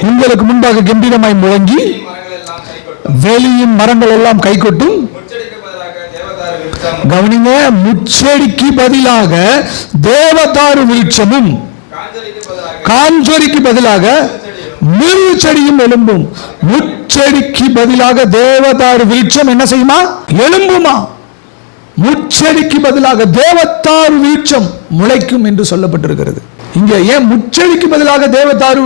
உங்களுக்கு முன்பாக கம்பீரமாய் முழங்கி வெளியின் மரங்கள் எல்லாம் கைகொட்டும். கவனிங்க, முச்செடிக்கு பதிலாக தேவதாரு விருட்சமும் காஞ்சொரிக்கு பதிலாக மிருது செடியும் எழும்பும். முச்செடிக்கு பதிலாக தேவதாரு விருட்சம் என்ன செய்யுமா? எழும்புமா. முச்செடிக்கு பதிலாக தேவதாரு விருட்சம் முளைக்கும் என்று சொல்லப்பட்டிருக்கிறது. இங்க ஏன் முச்செடிக்கு பதிலாக தேவதாரு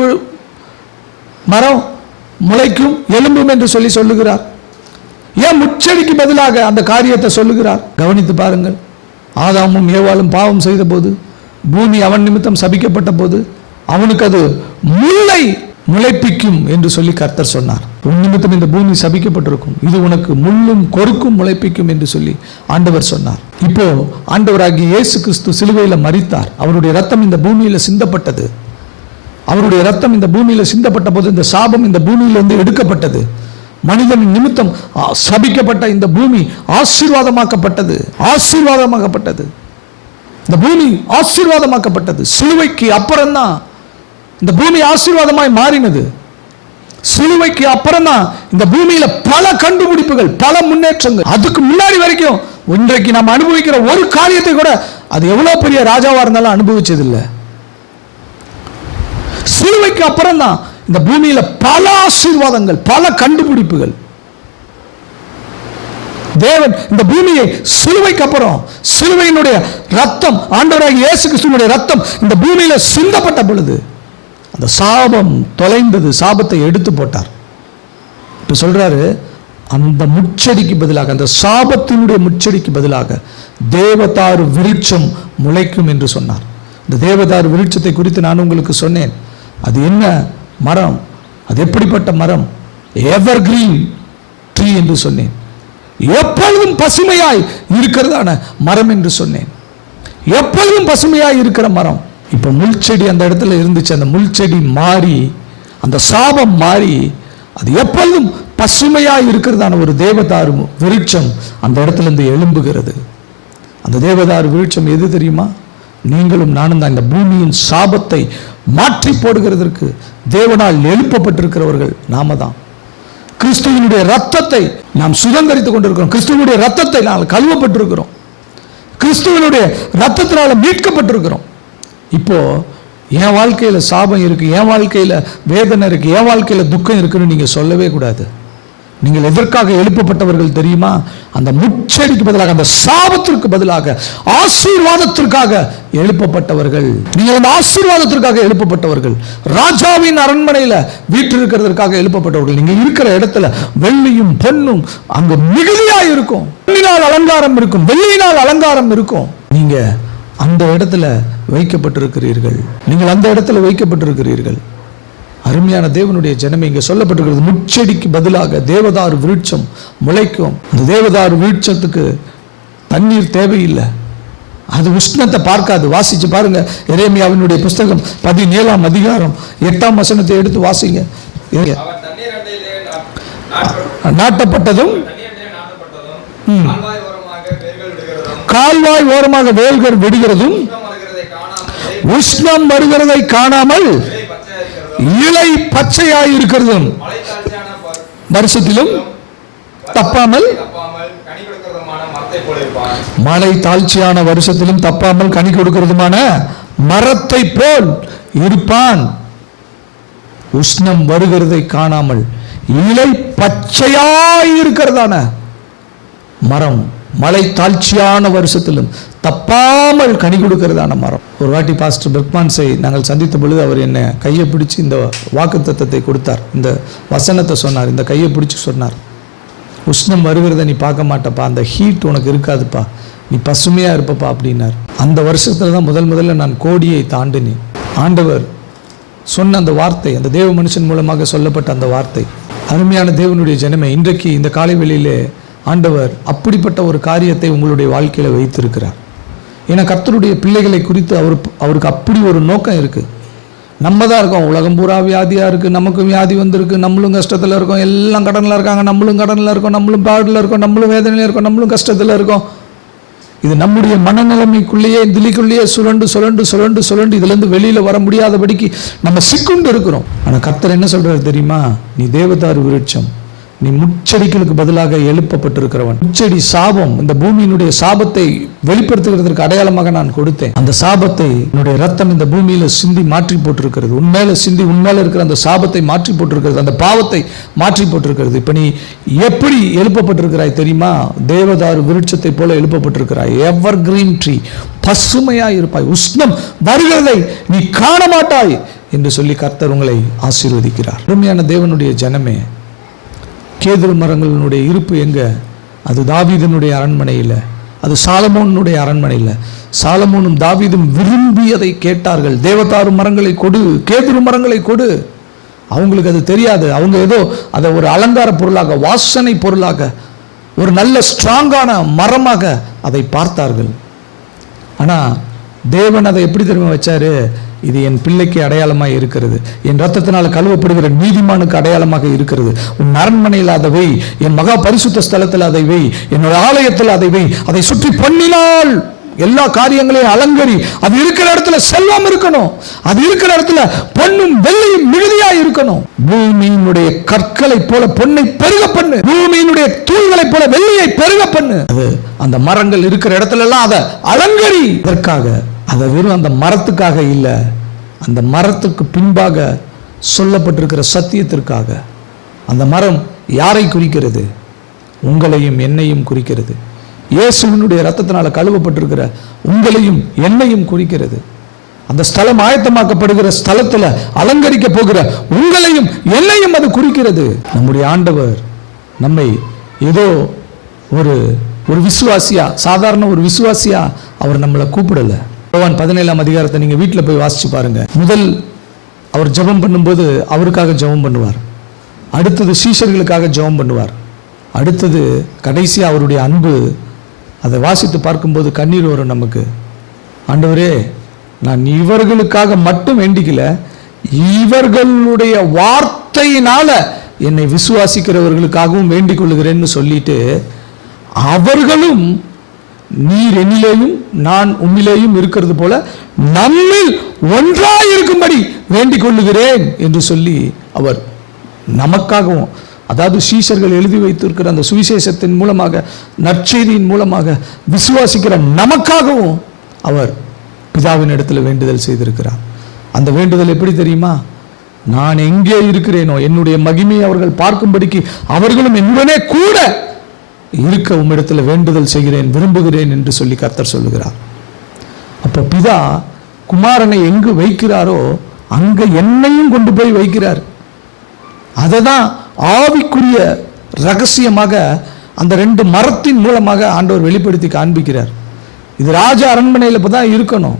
மரம் முளைக்கும் எழும்பும் என்று சொல்லுகிறார்? ஏன் முச்செடிக்கு பதிலாக அந்த காரியத்தை சொல்லுகிறார்? கவனித்து பாருங்கள். ஆதாமும் ஏவாளும் பாவம் செய்த போது, பூமி அவன் நிமித்தம் சபிக்கப்பட்ட போது, அவனுக்கு அது முள்ளை முளைப்பிக்கும் என்று சொல்லி கர்த்தர் சொன்னார். உன் நிமித்தம் இந்த பூமி சபிக்கப்பட்டிருக்கும், இது உனக்கு முள்ளும் கொறுக்கும் முளைப்பிக்கும் என்று சொல்லி ஆண்டவர் சொன்னார். இப்போ ஆண்டவராகிய இயேசு கிறிஸ்து சிலுவையில் மரித்தார். அவருடைய ரத்தம் இந்த பூமியில் சிந்தப்பட்டது. அவருடைய ரத்தம் இந்த பூமியில் சிந்தப்பட்ட போது இந்த சாபம் இந்த பூமியிலிருந்து எடுக்கப்பட்டது. மனிதனின் நிமித்தம் சபிக்கப்பட்ட இந்த பூமி ஆசீர்வாதமாக்கப்பட்டது. ஆசீர்வாதமாக்கப்பட்டது. இந்த பூமி ஆசீர்வாதமாக்கப்பட்டது. சிலுவைக்கு அப்புறம்தான் இந்த பூமி ஆசீர்வாதமாய் மாறினது. சிலுவைக்கு அப்புறம் தான் இந்த பூமியில பல கண்டுபிடிப்புகள், பல முன்னேற்றங்கள். அதுக்கு முன்னாடி வரைக்கும் இன்றைக்கு நாம் அனுபவிக்கிற ஒரு காரியத்தை கூட அது எவ்வளவு பெரிய ராஜாவா இருந்தாலும் அனுபவிச்சதில்லை. சிலுவைக்கு அப்புறம் தான் இந்த பூமியில பல ஆசீர்வாதங்கள், பல கண்டுபிடிப்புகள். தேவன் இந்த பூமியை சிலுவைக்கு அப்புறம், சிலுவையினுடைய ரத்தம், ஆண்டவராகிய இயேசு கிறிஸ்துவினுடைய ரத்தம் இந்த பூமியில சிந்தப்பட்ட பொழுது அந்த சாபம் தொலைந்தது. சாபத்தை எடுத்து போட்டார். இப்ப சொல்றாரு, அந்த முச்செடிக்கு பதிலாக, அந்த சாபத்தினுடைய முச்செடிக்கு பதிலாக தேவதாரு விருட்சம் முளைக்கும் என்று சொன்னார். இந்த தேவதாரு விருட்சத்தை குறித்து நான் உங்களுக்கு சொன்னேன். அது என்ன மரம்? அது எப்படிப்பட்ட மரம்? எவர் கிரீன் ட்ரீ என்று சொன்னேன். எப்பொழுதும் பசுமையாய் இருக்கிறதான மரம் என்று சொன்னேன். எப்பொழுதும் பசுமையாய் இருக்கிற மரம். இப்ப முள்செடி அந்த இடத்துல இருந்துச்சு. அந்த முள்செடி மாறி, அந்த சாபம் மாறி, அது எப்பொழுதும் பசுமையாய் இருக்கிறதான ஒரு தேவதாரு விருட்சம் அந்த இடத்துல இருந்து எழும்புகிறது. அந்த தேவதாரு விருட்சம் எது தெரியுமா? நீங்களும் நானும் தான். இந்த பூமியின் சாபத்தை மாற்றி போடுகிறதற்கு தேவனால் எழுப்பப்பட்டிருக்கிறவர்கள் நாம தான். கிறிஸ்துவனுடைய ரத்தத்தை நாம் சுதந்திரித்துக் கொண்டிருக்கிறோம். கிறிஸ்துவனுடைய ரத்தத்தை நாம் கழுவப்பட்டிருக்கிறோம். கிறிஸ்துவனுடைய ரத்தத்தினால மீட்கப்பட்டிருக்கிறோம். இப்போ என் வாழ்க்கையில சாபம் இருக்கு, என் வாழ்க்கையில வேதனை இருக்கு, என் வாழ்க்கையில துக்கம் இருக்குன்னு நீங்க சொல்லவே கூடாது. நீங்கள் எதற்காக எழுப்பப்பட்டவர்கள் தெரியுமா? அந்த முச்செடிக்கு பதிலாக, அந்த சாபத்திற்கு பதிலாக ஆசீர்வாதத்திற்காக எழுப்பப்பட்டவர்கள். நீங்கள் அந்த ஆசீர்வாதத்திற்காக எழுப்பப்பட்டவர்கள். ராஜாவின் அரண்மனையில வீற்றிருக்கிறதற்காக எழுப்பப்பட்டவர்கள். நீங்க இருக்கிற இடத்துல வெள்ளியும் பொன்னும் அங்கு மிகுதியாய் இருக்கும். பொன்னினால் அலங்காரம் இருக்கும், வெள்ளியினால் அலங்காரம் இருக்கும். நீங்க அந்த இடத்துல வைக்கப்பட்டிருக்கிறீர்கள். நீங்கள் அந்த இடத்துல வைக்கப்பட்டிருக்கிறீர்கள். அருமையான தேவனுடைய ஜனமே, இங்க சொல்லப்பட்டிருக்கிறது, முச்செடிக்கு பதிலாக தேவதாரு விருட்சம் முளைக்கும். அந்த தேவதாரு விருட்சத்துக்கு தண்ணீர் தேவையில்லை. அது உஷ்ணத்தை பார்க்காது. வாசிச்சு பாருங்க. எரேமியாவினுடைய புஸ்தகம் 17ஆம் அதிகாரம் 8ஆம் வசனத்தை எடுத்து வாசிங்க. நாட்டப்பட்டதும் கால்வாய் ஓரமாக வேல்கள் விடுகிறதும் உஷ்ணம் வருகிறதை காணாமல் இலை பச்சையாய் இருக்கிறதும் வருஷத்திலும் தப்பாமல் மழை தாழ்ச்சியான வருஷத்திலும் தப்பாமல் கனி கொடுக்கிறதுமான மரத்தை போல் இருப்பான். உஷ்ணம் வருகிறதை காணாமல் இலை பச்சையாய் இருக்கிறதான மரம், மழை தாழ்ச்சியான வருஷத்திலும் தப்பாமல் கனி கொடுக்கிறதான மரம். ஒரு வாட்டி பாஸ்டர் பெர்க்மான்ஸை நாங்கள் சந்தித்த பொழுது அவர் என்னை கையை பிடிச்சி இந்த வாக்குத்தத்தத்தை கொடுத்தார். இந்த வசனத்தை சொன்னார், இந்த கையை பிடிச்சி சொன்னார், உஷ்ணம் வருகிறத நீ பார்க்க மாட்டப்பா, அந்த ஹீட் உனக்கு இருக்காதுப்பா, நீ பசுமையாக இருப்பப்பா அப்படின்னார். அந்த வருஷத்துல தான் முதல்ல நான் கோடியை தாண்டினேன். ஆண்டவர் சொன்ன அந்த வார்த்தை, அந்த தேவ மனுஷன் மூலமாக சொல்லப்பட்ட அந்த வார்த்தை, அருமையான தேவனுடைய ஜனமே, இன்றைக்கு இந்த காலை வேளையிலே ஆண்டவர் அப்படிப்பட்ட ஒரு காரியத்தை உங்களுடைய வாழ்க்கையில் வைத்திருக்கிறார். ஏன்னா கர்த்தருடைய பிள்ளைகளை குறித்து அவருக்கு அப்படி ஒரு நோக்கம் இருக்குது. நம்ம தான் இருக்கோம், உலகம் பூரா வியாதியாக இருக்குது, நமக்கும் வியாதி வந்திருக்கு, நம்மளும் கஷ்டத்தில் இருக்கோம், எல்லாம் கடனில் இருக்காங்க, நம்மளும் கடனில் இருக்கோம், நம்மளும் பாடில் இருக்கோம், நம்மளும் வேதனையில் இருக்கோம், நம்மளும் கஷ்டத்தில் இருக்கோம். இது நம்முடைய மனநிலைமைக்குள்ளேயே திலிக்குள்ளேயே சுழண்டு இதுலேருந்து வெளியில் வர முடியாதபடிக்கு நம்ம சிக்குண்டு இருக்கிறோம். ஆனால் கர்த்தர் என்ன சொல்கிறார் தெரியுமா? நீ தேவதாரு விருட்சம், நீ முச்செடிகளுக்கு பதிலாக எழுப்பப்பட்டிருக்கிறவன். முச்செடி சாபம், இந்த பூமியினுடைய சாபத்தை வெளிப்படுத்துகிறதற்கு அடையாளமாக நான் கொடுத்தேன். அந்த சாபத்தை என்னுடைய ரத்தம் இந்த பூமியில சிந்தி மாற்றி போட்டிருக்கிறது. உண்மையில சிந்தி உண்மையில இருக்கிற அந்த சாபத்தை மாற்றி போட்டிருக்கிறது, அந்த பாவத்தை மாற்றி போட்டிருக்கிறது. இப்ப நீ எப்படி எழுப்பப்பட்டிருக்கிறாய் தெரியுமா? தேவதாரு விருட்சத்தை போல எழுப்பப்பட்டிருக்கிறாய். எவர் கிரீன் ட்ரீ, பசுமையாய் இருப்பாய், உஷ்ணம் வருகிறதை நீ காண மாட்டாய் என்று சொல்லி கர்த்தர் உங்களை ஆசீர்வதிக்கிறார். அருமையான தேவனுடைய ஜனமே, கேதுரு மரங்களினுடைய இருப்பு எங்க? அது தாவீதனுடைய அரண்மனையில், அது சாலமோனுடைய அரண்மனையில். சாலமோனும் தாவீதும் விரும்பியதை கேட்டார்கள். தேவதாரு மரங்களை கொடு, கேதுரு மரங்களை கொடு. அவங்களுக்கு அது தெரியாது. அவங்க ஏதோ அதை ஒரு அலங்கார பொருளாக, வாசனை பொருளாக, ஒரு நல்ல ஸ்ட்ராங்கான மரமாக அதை பார்த்தார்கள். ஆனால் தேவன் அதை எப்படி தெரியுமா வச்சாரு? இது என் பிள்ளைக்கு அடையாளமாக இருக்கிறது, என் ரத்தத்தினால் கழுவப்படுகிற நீதிமானுக்கு அடையாளமாக இருக்கிறது. உன் அரண்மனையில் அதை வை, என் மகா பரிசுத்த ஸ்தலத்தில் அதை வை, என்னோட ஆலயத்தில் அதை வை, அதை சுற்றி பண்ணினால் எல்லா காரியங்களையும் அலங்கரி. அது இருக்கிற இடத்துல செல்வம் இருக்கணும், அது இருக்கிற இடத்துல பொன்னும் வெள்ளியும் மிகுதியா இருக்கணும். பூமியினுடைய கற்களை போல பொன்னை பெருக பண்ணு, பூமியினுடைய தூள்களை போல வெள்ளியை பெருக பண்ணு. அது அந்த மரங்கள் இருக்கிற இடத்துல எல்லாம் அதை அலங்கரி. அதற்காக, அதை வெறும் அந்த மரத்துக்காக இல்லை, அந்த மரத்துக்கு பின்பாக சொல்லப்பட்டிருக்கிற சத்தியத்திற்காக. அந்த மரம் யாரை குறிக்கிறது? உங்களையும் என்னையும் குறிக்கிறது. இயேசுவினுடைய ரத்தத்தினால கழுவப்பட்டிருக்கிற உங்களையும் என்னையும் குறிக்கிறது. அந்த ஸ்தலம் ஆயத்தமாக்கப்படுகிற ஸ்தலத்தில் அலங்கரிக்க போகிற உங்களையும் என்னையும் அது குறிக்கிறது. நம்முடைய ஆண்டவர் நம்மை ஏதோ ஒரு விசுவாசியா, சாதாரண ஒரு விசுவாசியா அவர் நம்மளை கூப்பிடல. யோவான் 17ஆம் அதிகாரத்தை நீங்க வீட்டில் போய் வாசிச்சு பாருங்க. முதல் அவர் ஜெபம் பண்ணும்போது அவருக்காக ஜெபம் பண்ணுவார், அடுத்தது சீஷர்களுக்காக ஜெபம் பண்ணுவார், அடுத்தது கடைசியா அவருடைய அன்பு. அதை வாசித்து பார்க்கும்போது கண்ணீர் வரும் நமக்கு. ஆண்டவரே, நான் இவர்களுக்காக மட்டும் வேண்டிக்கல, இவர்களுடைய வார்த்தையினால என்னை விசுவாசிக்கிறவர்களுக்காகவும் வேண்டிக் கொள்ளுகிறேன்னு சொல்லிட்டு, அவர்களும் நீர் என்னிலேயும் நான் உம்மிலேயும் இருக்கிறது போல நம்மில் ஒன்றாய் இருக்கும்படி வேண்டிக் கொள்ளுகிறேன் என்று சொல்லி அவர் நமக்காகவும், அதாவது சீஷர்கள் எழுதி வைத்திருக்கிற அந்த சுவிசேஷத்தின் மூலமாக, நற்செய்தியின் மூலமாக விசுவாசிக்கிற நமக்காகவும் அவர் பிதாவின் இடத்துல வேண்டுதல் செய்திருக்கிறார். அந்த வேண்டுதல் எப்படி தெரியுமா? நான் எங்கே இருக்கிறேனோ என்னுடைய மகிமையை அவர்கள் பார்க்கும்படிக்கு அவர்களும் என்னுடனே கூட இருக்க உம்மிடத்தில் வேண்டுதல் செய்கிறேன், விரும்புகிறேன் என்று சொல்லி கர்த்தர் சொல்லுகிறார். அப்போ பிதா குமாரனை எங்கு வைக்கிறாரோ அங்க என்னையும் கொண்டு போய் வைக்கிறார். அதை தான் ஆவிக்குரிய ரகசியமாக அந்த 2 மரத்தின் மூலமாக ஆண்டவர் வெளிப்படுத்தி காண்பிக்கிறார். இது ராஜ அரண்மனையில் தான் இருக்கணும்,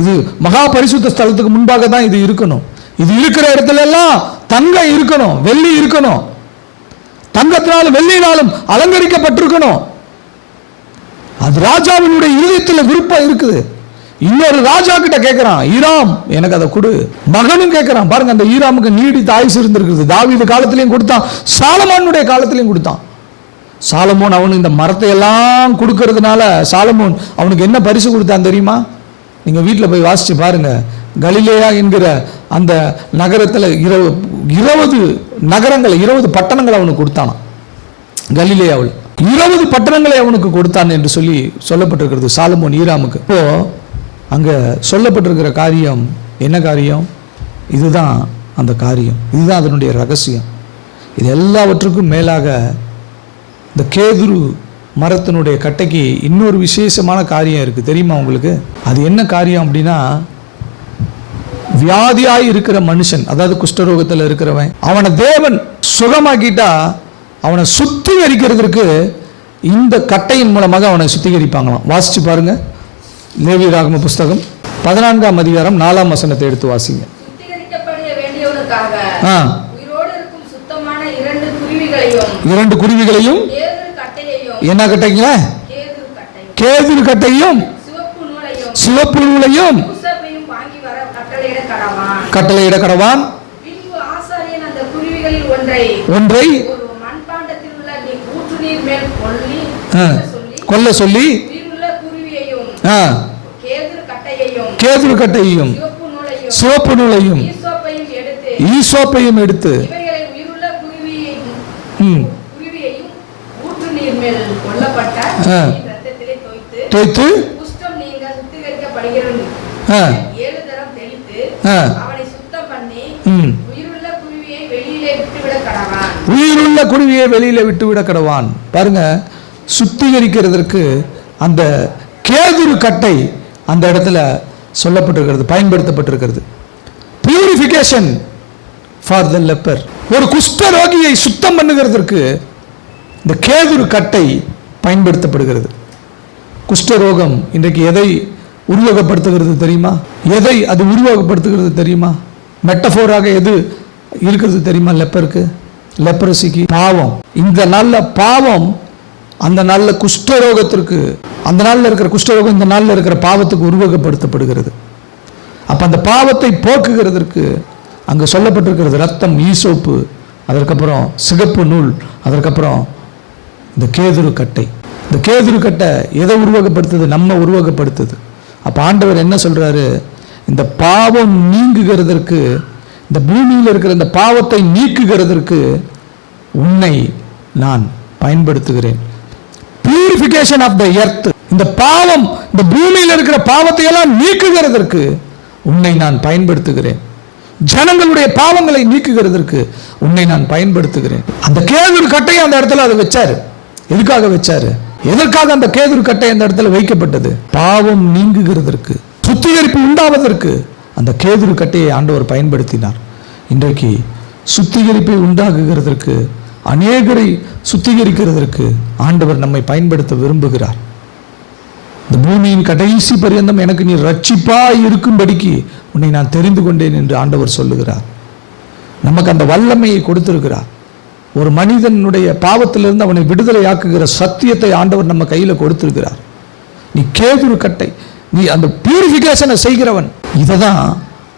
இது மகா பரிசுத்த ஸ்தலத்துக்கு முன்பாக தான் இது இருக்கணும், இது இருக்கிற இடத்துல எல்லாம் தங்கம் இருக்கணும், வெள்ளி இருக்கணும், தங்கத்தினாலும் வெள்ளியினாலும் அலங்கரிக்கப்பட்டிருக்கணும். அது ராஜாவினுடைய இதயத்தில் விருப்பம் இருக்குது. இன்னொரு ராஜா கிட்ட கேட்கிறான், ஈராம் எனக்கு அதை கொடு. மகனும் கேட்கிறான். பாருங்க, அந்த ஈராமுக்கு நீடித்த ஆயுசு இருந்திருக்குது. தாவீது காலத்திலையும் கொடுத்தான், சாலமோனுடைய காலத்திலையும் கொடுத்தான். சாலமோன் அவனு இந்த மரத்தை எல்லாம் கொடுக்கறதுனால சாலமோன் அவனுக்கு என்ன பரிசு கொடுத்தான் தெரியுமா? நீங்க வீட்டில் போய் வாசிச்சு பாருங்க. கலிலேயா என்கிற அந்த நகரத்தில் 20 நகரங்கள், 20 பட்டணங்கள் அவனுக்கு கொடுத்தானாம் கலிலேயாவில். 20 பட்டணங்களை அவனுக்கு கொடுத்தான் என்று சொல்லி சொல்லப்பட்டிருக்கிறது சாலமோன் ஈராமுக்கு. இப்போ அங்க சொல்லப்பட்டிருக்கிற காரியம் என்ன காரியம்? இதுதான் அந்த காரியம், இதுதான் அதனுடைய ரகசியம். இது எல்லாவற்றுக்கும் மேலாக இந்த கேதுரு மரத்தினுடைய கட்டைக்கு இன்னொரு விசேஷமான காரியம் இருக்குது, தெரியுமா உங்களுக்கு? அது என்ன காரியம் அப்படின்னா, வியாதியாய் இருக்கிற மனுஷன், அதாவது குஷ்டரோகத்தில் இருக்கிறவன், அவனை தேவன் சுகமாக்கிட்டா அவனை சுத்திகரிக்கிறதுக்கு இந்த கட்டையின் மூலமாக அவனை சுத்திகரிப்பாங்களாம். வாசிச்சு பாருங்க, லேவியராகம புஸ்தகம் 14ஆம் அதிகாரம் 4ஆம் வசனத்தை எடுத்து வாசிங்க. சுத்திகரிக்கப்பட வேண்டியவனுக்காக உயிரோடு இருக்கும் சுத்தமான 2 குருவிகளையும் என்ன கட்டைங்க? கேதுரு கட்டையும் சிவப்பு நூலையும் கட்டளையிட கடவான். ஒன்றை கொல்ல சொல்லி கேதுரு கட்டையையும் சிவப்பு நூலையும் ஈசோப்பையும் எடுத்து தோய்த்து உயிருள்ள குருவியை வெளியில விட்டுவிட கடவான். பாருங்க, சுத்திகரிக்கிறதற்கு அந்த கேதுரு கட்டை அந்த இடத்துல சொல்லப்பட்டிருக்கிறது, பயன்படுத்தப்பட்டிருக்கிறது. Purification for the leper. ஒரு குஷ்டரோகியை சுத்தம் பண்ணுகிறதற்கு இந்த கேதுரு கட்டை பயன்படுத்தப்படுகிறது. குஷ்டரோகம் இன்றைக்கு எதை உருவகப்படுத்துகிறது தெரியுமா? எதை அது உருவகப்படுத்துகிறது தெரியுமா? மெட்டஃபோராக எது இருக்கிறது தெரியுமா? லெப்பருக்கு, லெப்பரசிக்கு பாவம். இந்த நல்ல பாவம் அந்த நல்ல குஷ்டரோகத்திற்கு, அந்த நாளில் இருக்கிற குஷ்டரோகம் இந்த நாளில் இருக்கிற பாவத்துக்கு உருவகப்படுத்தப்படுகிறது. அப்போ அந்த பாவத்தை போக்குகிறதற்கு அங்கே சொல்லப்பட்டிருக்கிறது ரத்தம், ஈசோப்பு, அதற்கப்புறம் சிகப்பு நூல், அதற்கப்புறம் இந்த கேதுரு கட்டை. இந்த கேதுரு கட்டை எதை உருவகப்படுத்துது? நம்ம உருவகப்படுத்துது. அப்போ ஆண்டவர் என்ன சொல்றாரு? இந்த பாவம் நீங்குகிறதற்கு, இந்த பூமியில் இருக்கிற இந்த பாவத்தை நீக்குகிறதற்கு உன்னை நான் பயன்படுத்துகிறேன். Purification of the earth. இந்த பாவம், இந்த பூமியில் இருக்கிற பாவத்தை எல்லாம் நீக்குகிறதற்கு உன்னை நான் பயன்படுத்துகிறேன். ஜனங்களுடைய பாவங்களை நீக்குகிறதற்கு உன்னை நான் பயன்படுத்துகிறேன். அந்த கேதுரு கட்டையை அந்த இடத்துல அதை வச்சாரு. எதுக்காக வச்சாரு? எதற்காக அந்த கேதுரு கட்டை அந்த இடத்துல வைக்கப்பட்டது? பாவம் நீங்குகிறதற்கு, சுத்திகரிப்பு உண்டாவதற்கு அந்த கேதுரு கட்டையை ஆண்டவர் பயன்படுத்தினார். இன்றைக்கு சுத்திகரிப்பை உண்டாகுகிறதற்கு, அநேகரை சுத்திகரிக்கிறதற்கு ஆண்டவர் நம்மை பயன்படுத்த விரும்புகிறார். இந்த பூமியின் கடைசி பரியந்தம் எனக்கு நீ ரட்சிப்பாய் இருக்கும்படிக்கு உன்னை நான் தெரிந்து கொண்டேன் என்று ஆண்டவர் சொல்லுகிறார். நமக்கு அந்த வல்லமையை கொடுத்திருக்கிறார். ஒரு மனிதனுடைய பாவத்திலிருந்து அவனை விடுதலையாக்குகிற சத்தியத்தை ஆண்டவர் நம்ம கையில் கொடுத்திருக்கிறார். நீ கேதுரு கட்டை, நீ அந்த பியூரிஃபிகேஷனை செய்கிறவன். இதை தான்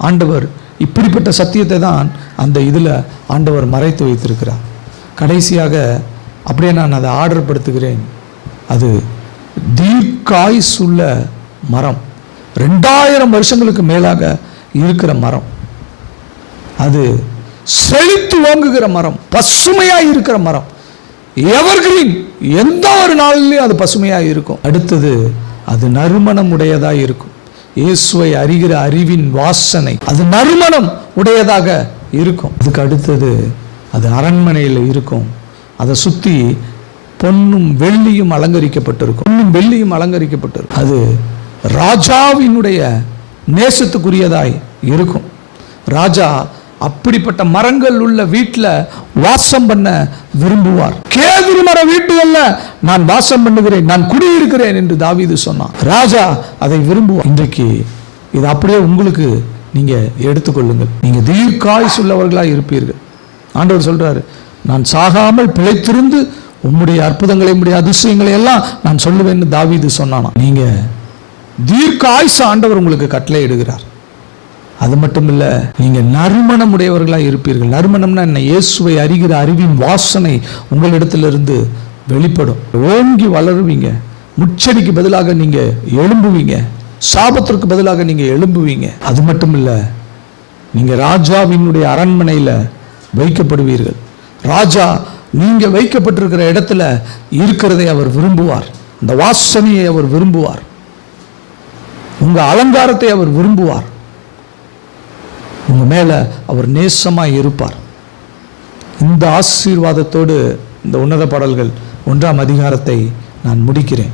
ஆண்டவர், இப்படிப்பட்ட சத்தியத்தை தான் அந்த இதில் ஆண்டவர் மறைத்து வைத்திருக்கிறார். கடைசியாக அப்படியே நான் அதை ஆர்டர் படுத்துகிறேன். அது தீர்க்காயுசுள்ள மரம், 2000 வருஷங்களுக்கு மேலாக இருக்கிற மரம், அது செழித்து ஓங்குகிற மரம், பசுமையாக இருக்கிற மரம், எவர்கிரீன், எந்த ஒரு நாளிலையும் அது பசுமையாக இருக்கும். அடுத்தது அது நறுமணம் உடையதாக இருக்கும். இயேசுவை அறிகிற அறிவின் வாசனை அது நறுமணம் உடையதாக இருக்கும். அதுக்கு அடுத்தது அது அரண்மனையில் இருக்கும். அதை சுற்றி பொன்னும் வெள்ளியும் அலங்கரிக்கப்பட்டிருக்கும். பொன்னும் வெள்ளியும் அலங்கரிக்கப்பட்டிருக்கும். அது ராஜாவினுடைய நேசத்துக்குரியதாய் இருக்கும். ராஜா அப்படிப்பட்ட மரங்கள் உள்ள வீட்டில் வாசம் பண்ண விரும்புவார். கேதுரு மர வீட்டுகள்ல நான் வாசம் பண்ணுகிறேன், நான் குடியிருக்கிறேன் என்று தாவீது சொன்னான். ராஜா அதை விரும்புவார். இன்றைக்கு இது அப்படியே உங்களுக்கு நீங்க எடுத்துக்கொள்ளுங்கள். நீங்க தீர்க்காயுசு உள்ளவர்களாக இருப்பீர்கள். ஆண்டவர் சொல்றாரு, நான் சாகாமல் பிழைத்திருந்து உம்முடைய அற்புதங்களை, உம்முடைய அதிசயங்களை எல்லாம் நான் சொல்லுவேன்னு தாவீது சொன்னானா. நீங்க தீர்க்காயுசு ஆண்டவர் உங்களுக்கு கட்டளை இடுகிறார். அது மட்டும் இல்லை, நீங்கள் நறுமணம் உடையவர்களாக இருப்பீர்கள். நறுமணம்னா என்ன? இயேசுவை அறிகிற அறிவின் வாசனை உங்களிடத்திலிருந்து வெளிப்படும். ஓங்கி வளருவீங்க. முச்சடிக்கு பதிலாக நீங்கள் எழும்புவீங்க. சாபத்திற்கு பதிலாக நீங்கள் எழும்புவீங்க. அது மட்டும் இல்லை, நீங்கள் ராஜாவினுடைய அரண்மனையில் வைக்கப்படுவீர்கள். ராஜா நீங்க வைக்கப்பட்டிருக்கிற இடத்துல இருக்கிறதை அவர் விரும்புவார். அந்த வாசனையை அவர் விரும்புவார். உங்க அலங்காரத்தை அவர் விரும்புவார். உங்க மேல அவர் நேசமாய் இருப்பார். இந்த ஆசீர்வாதத்தோடு இந்த உன்னத பாடல்கள் 1ஆம் அதிகாரத்தை நான் முடிக்கிறேன்.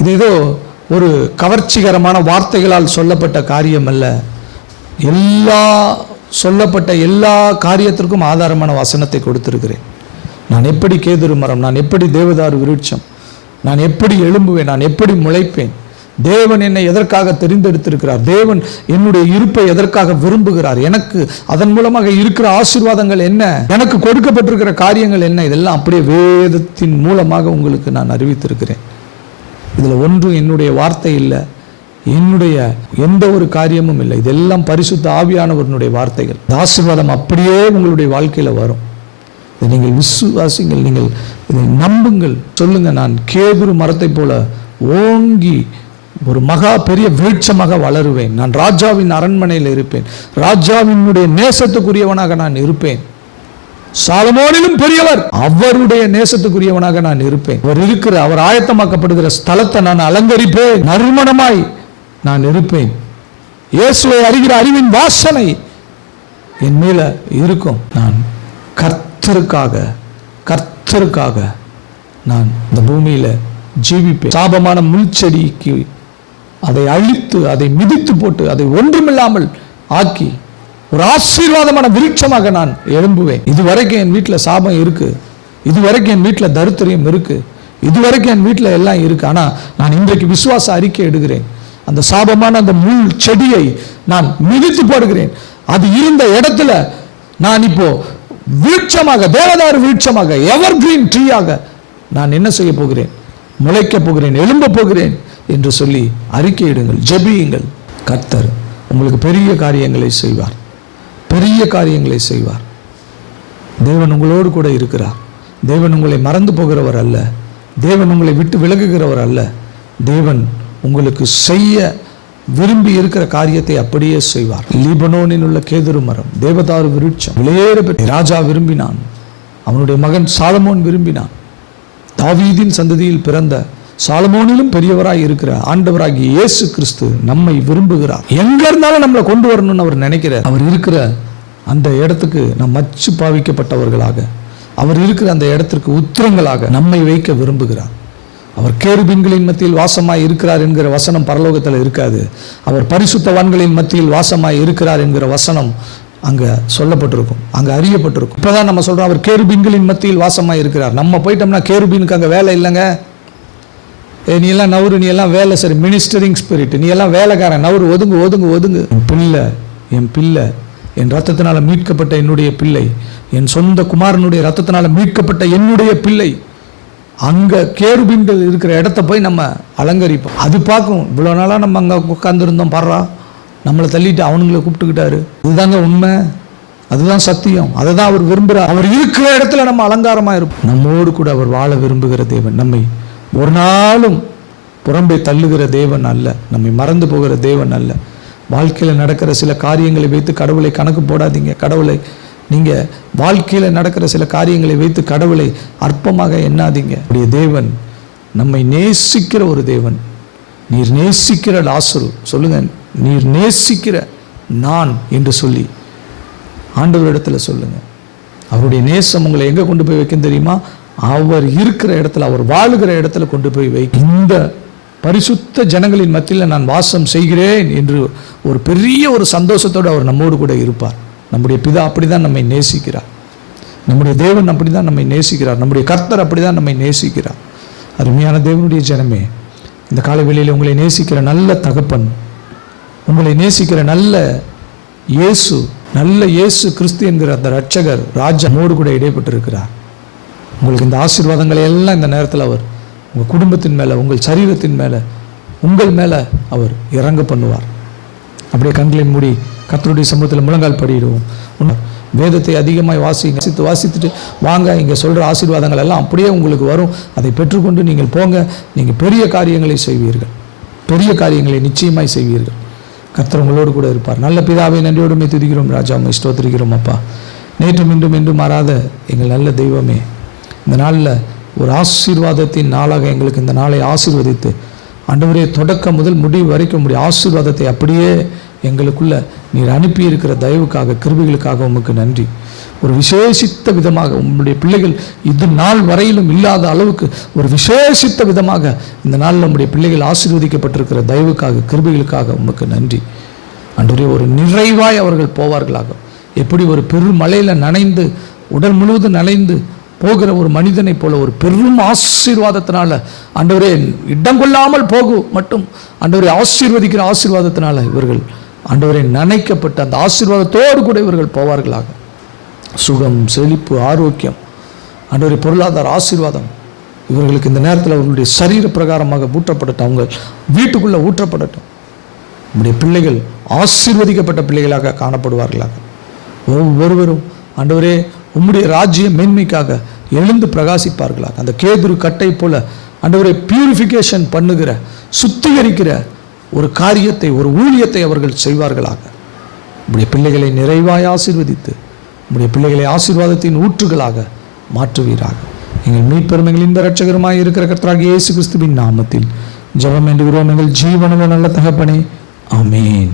இது ஏதோ ஒரு கவர்ச்சிகரமான வார்த்தைகளால் சொல்லப்பட்ட காரியம் அல்ல. சொல்லப்பட்ட எல்லா காரியத்திற்கும் ஆதாரமான வசனத்தை கொடுத்திருக்கிறேன். நான் எப்படி கேதுரு மரம், நான் எப்படி தேவதாரு விருட்சம், நான் எப்படி எழும்புவேன், நான் எப்படி முளைப்பேன், தேவன் என்னை எதற்காக தெரிந்தெடுத்திருக்கிறார், தேவன் என்னுடைய இருப்பை எதற்காக விரும்புகிறார், எனக்கு அதன் மூலமாக இருக்கிற ஆசீர்வாதங்கள் என்ன, எனக்கு கொடுக்கப்பட்டிருக்கிற காரியங்கள் என்ன, இதெல்லாம் அப்படியே வேதத்தின் மூலமாக உங்களுக்கு நான் அறிவித்திருக்கிறேன். இதில் ஒன்றும் என்னுடைய வார்த்தை இல்லை, என்னுடைய எந்த ஒரு காரியமும் இல்லை. இதெல்லாம் பரிசுத்த ஆவியானவருடைய வார்த்தைகள். ஆசீர்வாதம் அப்படியே உங்களுடைய வாழ்க்கையில் வரும். இதை நீங்கள் விசுவாசிங்கள், நீங்கள் இதை நம்புங்கள். சொல்லுங்க, நான் கேதுரு மரத்தை போல ஓங்கி ஒரு மகா பெரிய விருட்சமாக வளருவேன். நான் ராஜாவின் அரண்மனையில் இருப்பேன். ராஜாவினுடைய நேசத்துக்குரியவனாக நான் இருப்பேன். சாலமோனிலும் பெரியவர், அவருடைய நேசத்துக்குரியவனாக நான் இருப்பேன். அவர் ஆயத்தமாக்கப்படுகிற ஸ்தலத்தை நான் அலங்கரிப்பேன். நறுமணமாய் நான் இருப்பேன். இயேசுவை அறிகிற அறிவின் வாசனை என் மேல இருக்கும். நான் கர்த்தருக்காக நான் இந்த பூமியில ஜீவிப்பேன். சாபமான முள்செடிக்கு அதை அழித்து, அதை மிதித்து போட்டு, அதை ஒன்றுமில்லாமல் ஆக்கி ஒரு ஆசீர்வாதமான விருட்சமாக நான் எழும்புவேன். இதுவரைக்கும் என் வீட்டில் சாபம் இருக்கு, இதுவரைக்கும் என் வீட்டில் தரித்திரியம் இருக்கு, இதுவரைக்கும் என் வீட்டில் எல்லாம் இருக்கு. ஆனால் நான் இன்றைக்கு விசுவாச அறிக்கை எடுக்கிறேன். அந்த சாபமான அந்த முள் செடியை நான் மிதித்து போடுகிறேன். அது இருந்த இடத்துல நான் இப்போ விருட்சமாக, தேவதாரு விருட்சமாக, எவர் கிரீன் ட்ரீயாக நான் என்ன செய்ய போகிறேன்? முளைக்க போகிறேன், எழும்ப போகிறேன் என்று சொல்லி அறிக்கையிடுங்கள், ஜெபியுங்கள். கர்த்தர் உங்களுக்கு பெரிய காரியங்களை செய்வார், பெரிய காரியங்களை செய்வார். தேவன் உங்களோடு கூட இருக்கிறார். தேவன் உங்களை மறந்து போகிறவர் அல்ல. தேவன் உங்களை விட்டு விலகுகிறவர் அல்ல. தேவன் உங்களுக்கு செய்ய விரும்பி இருக்கிற காரியத்தை அப்படியே செய்வார். லீபனோனில் உள்ள கேதுரு மரம், தேவதாரு விருட்சம், விலையேற பெற்ற ராஜா விரும்பினான். அவனுடைய மகன் சாலமோன் விரும்பினான். தாவீதின் சந்ததியில் பிறந்த சாலமோனிலும் பெரியவராய் இருக்கிற ஆண்டவராகிய இயேசு கிறிஸ்து நம்மை விரும்புகிறார். எங்க இருந்தாலும் நம்மளை கொண்டு வரணும்னு அவர் நினைக்கிறார். அவர் இருக்கிற அந்த இடத்துக்கு நாம் மச்சு பாவிக்கப்பட்டவர்களாக, அவர் இருக்கிற அந்த இடத்திற்கு உத்திரங்களாக நம்மை வைக்க விரும்புகிறார். அவர் கேருபீன்களின் மத்தியில் வாசமாய் இருக்கிறார் என்கிற வசனம் பரலோகத்தில் இருக்காது. அவர் பரிசுத்தவான்களின் மத்தியில் வாசமாய் இருக்கிறார் என்கிற வசனம் அங்கே சொல்லப்பட்டிருக்கும், அங்கே அறியப்பட்டிருக்கும். இப்போதான் நம்ம சொல்கிறோம் அவர் கேருபீன்களின் மத்தியில் வாசமாய் இருக்கிறார். நம்ம போயிட்டோம்னா கேருபீனுக்கு அங்கே வேலை இல்லைங்க. நீ எல்லாம் நவரு, நீ எல்லாம் வேலை, சரி மினிஸ்டரிங் ஸ்பிரிட், நீ எல்லாம் வேலைக்காரன், நவரு, ஒதுங்கு ஒதுங்கு ஒதுங்கு. என் பிள்ளை என் ரத்தத்தினால மீட்கப்பட்ட என்னுடைய பிள்ளை, என் சொந்த குமாரனுடைய ரத்தத்தினால மீட்கப்பட்ட என்னுடைய பிள்ளை. அங்கே கேருபீன்கள் இருக்கிற இடத்த போய் நம்ம அலங்கரிப்போம். அது பார்க்கும், இவ்வளோ நாளாக நம்ம அங்கே உட்காந்துருந்தோம், பாடுறா நம்மளை தள்ளிட்டு அவனுங்களை கூப்பிட்டுக்கிட்டாரு. இதுதாங்க உண்மை, அதுதான் சத்தியம், அதை தான் அவர் விரும்புகிறார். அவர் இருக்கிற இடத்துல நம்ம அலங்காரமாக இருப்போம். நம்மோடு கூட அவர் வாழ விரும்புகிற தேவன், நம்மை ஒரு நாளும் புறம்பே தள்ளுகிற தேவன் அல்ல, நம்மை மறந்து போகிற தேவன் அல்ல. வாழ்க்கையில் நடக்கிற சில காரியங்களை வைத்து கடவுளை கணக்கு போடாதீங்க. கடவுளை நீங்கள் வாழ்க்கையில் நடக்கிற சில காரியங்களை வைத்து கடவுளை அற்பமாக எண்ணாதீங்க. அப்படியே தேவன் நம்மை நேசிக்கிற ஒரு தேவன். நீர் நேசிக்கிற லாசரு, சொல்லுங்க, நீர் நேசிக்கிற நான் என்று சொல்லி ஆண்டவரிடத்தில் சொல்லுங்க. அவருடைய நேசம் உங்களை எங்கே கொண்டு போய் வைக்கும் தெரியுமா? அவர் இருக்கிற இடத்துல, அவர் வாழுகிற இடத்துல கொண்டு போய் வை. இந்த பரிசுத்த ஜனங்களின் மத்தியில் நான் வாசம் செய்கிறேன் என்று ஒரு பெரிய ஒரு சந்தோஷத்தோடு அவர் நம்மோடு கூட இருப்பார். நம்முடைய பிதா அப்படிதான் நம்மை நேசிக்கிறார். நம்முடைய தேவன் அப்படிதான் நம்மை நேசிக்கிறார். நம்முடைய கர்த்தர் அப்படிதான் நம்மை நேசிக்கிறார். அருமையான தேவனுடைய ஜனமே, இந்த காலை வேளையில் உங்களை நேசிக்கிற நல்ல தகப்பன், உங்களை நேசிக்கிற நல்ல இயேசு கிறிஸ்து என்கிற அந்த இரட்சகர் ராஜா நம்மோடு கூட இடைப்பட்டிருக்கிறார். உங்களுக்கு இந்த ஆசீர்வாதங்களை எல்லாம் இந்த நேரத்தில் அவர் உங்கள் குடும்பத்தின் மேலே, உங்கள் சரீரத்தின் மேலே, உங்கள் மேலே அவர் இறங்க பண்ணுவார். அப்படியே கண்களை மூடி கர்த்தருடைய சமூகத்தில் முழங்கால் படிடுவோம். வேதத்தை அதிகமாக வாசித்துட்டு வாங்க, இங்கே சொல்கிற ஆசீர்வாதங்கள் எல்லாம் அப்படியே உங்களுக்கு வரும். அதை பெற்றுக்கொண்டு நீங்கள் போங்க. நீங்கள் பெரிய காரியங்களை செய்வீர்கள், பெரிய காரியங்களை நிச்சயமாய் செய்வீர்கள். கர்த்தர் உங்களோடு கூட இருப்பார். நல்ல பிதாவை நன்றியோடுமே துதிக்கிறோம் ராஜா, உம்மை ஸ்தோத்திரிக்கிறோம் அப்பா. நேற்றும் இன்றும் என்றும் மாறாத எங்கள் நல்ல தெய்வமே, இந்த நாளில் ஒரு ஆசீர்வாதத்தின் நாளாக எங்களுக்கு இந்த நாளை ஆசீர்வதித்து ஆண்டவரே தொடக்கம் முதல் முடிவு வரைக்கும் உடைய ஆசீர்வாதத்தை அப்படியே எங்களுக்குள்ள நீர் அனுப்பியிருக்கிற தயவுக்காக கிருபைகளுக்காக உமக்கு நன்றி. ஒரு விசேஷித்த விதமாக உங்களுடைய பிள்ளைகள் இது நாள் வரையிலும் இல்லாத அளவுக்கு ஒரு விசேஷித்த விதமாக இந்த நாளில் நம்முடைய பிள்ளைகள் ஆசீர்வதிக்கப்பட்டிருக்கிற தயவுக்காக கிருபைகளுக்காக உமக்கு நன்றி. ஆண்டவரே, ஒரு நிறைவாய் அவர்கள் போவார்களாக. எப்படி ஒரு பெரும் மழையில் நனைந்து உடல் முழுவதும் நனைந்து போகிற ஒரு மனிதனை போல ஒரு பெரும் ஆசீர்வாதத்தினால ஆண்டவரே இடம் கொள்ளாமல் போகும் மட்டும் ஆண்டவரை ஆசீர்வதிக்கிற ஆசீர்வாதத்தினால இவர்கள் ஆண்டவரை நனைக்கப்பட்ட அந்த ஆசீர்வாதத்தோடு கூட இவர்கள் போவார்களாக. சுகம், செழிப்பு, ஆரோக்கியம், ஆண்டவரை பொருளாதார ஆசீர்வாதம் இவர்களுக்கு இந்த நேரத்தில் அவர்களுடைய சரீர பிரகாரமாக ஊற்றப்படட்டும், அவங்க வீட்டுக்குள்ளே ஊற்றப்படட்டும். நம்முடைய பிள்ளைகள் ஆசீர்வதிக்கப்பட்ட பிள்ளைகளாக காணப்படுவார்களாக. ஒவ்வொருவரும் ஆண்டவரே உம்முடைய ராஜ்ய மேன்மைக்காக எழுந்து பிரகாசிப்பார்களாக. அந்த கேதுரு கட்டை போல ஆண்டவரை பியூரிஃபிகேஷன் பண்ணுகிற சுத்திகரிக்கிற ஒரு காரியத்தை, ஒரு ஊழியத்தை அவர்கள் செய்வார்களாக. உம்முடைய பிள்ளைகளை நிறைவாய் ஆசீர்வதித்து உம்முடைய பிள்ளைகளை ஆசீர்வாதத்தின் ஊற்றுகளாக மாற்றுவீராக. எங்கள் மீட்பெரும் இந்த இரட்சகருமாய் இருக்கிற கர்த்தராகிய இயேசு கிறிஸ்துவின் நாமத்தில் ஜெபம் வேண்டுகிறோம் எங்கள் ஜீவனுள்ள நல்ல தகப்பனே, ஆமென்.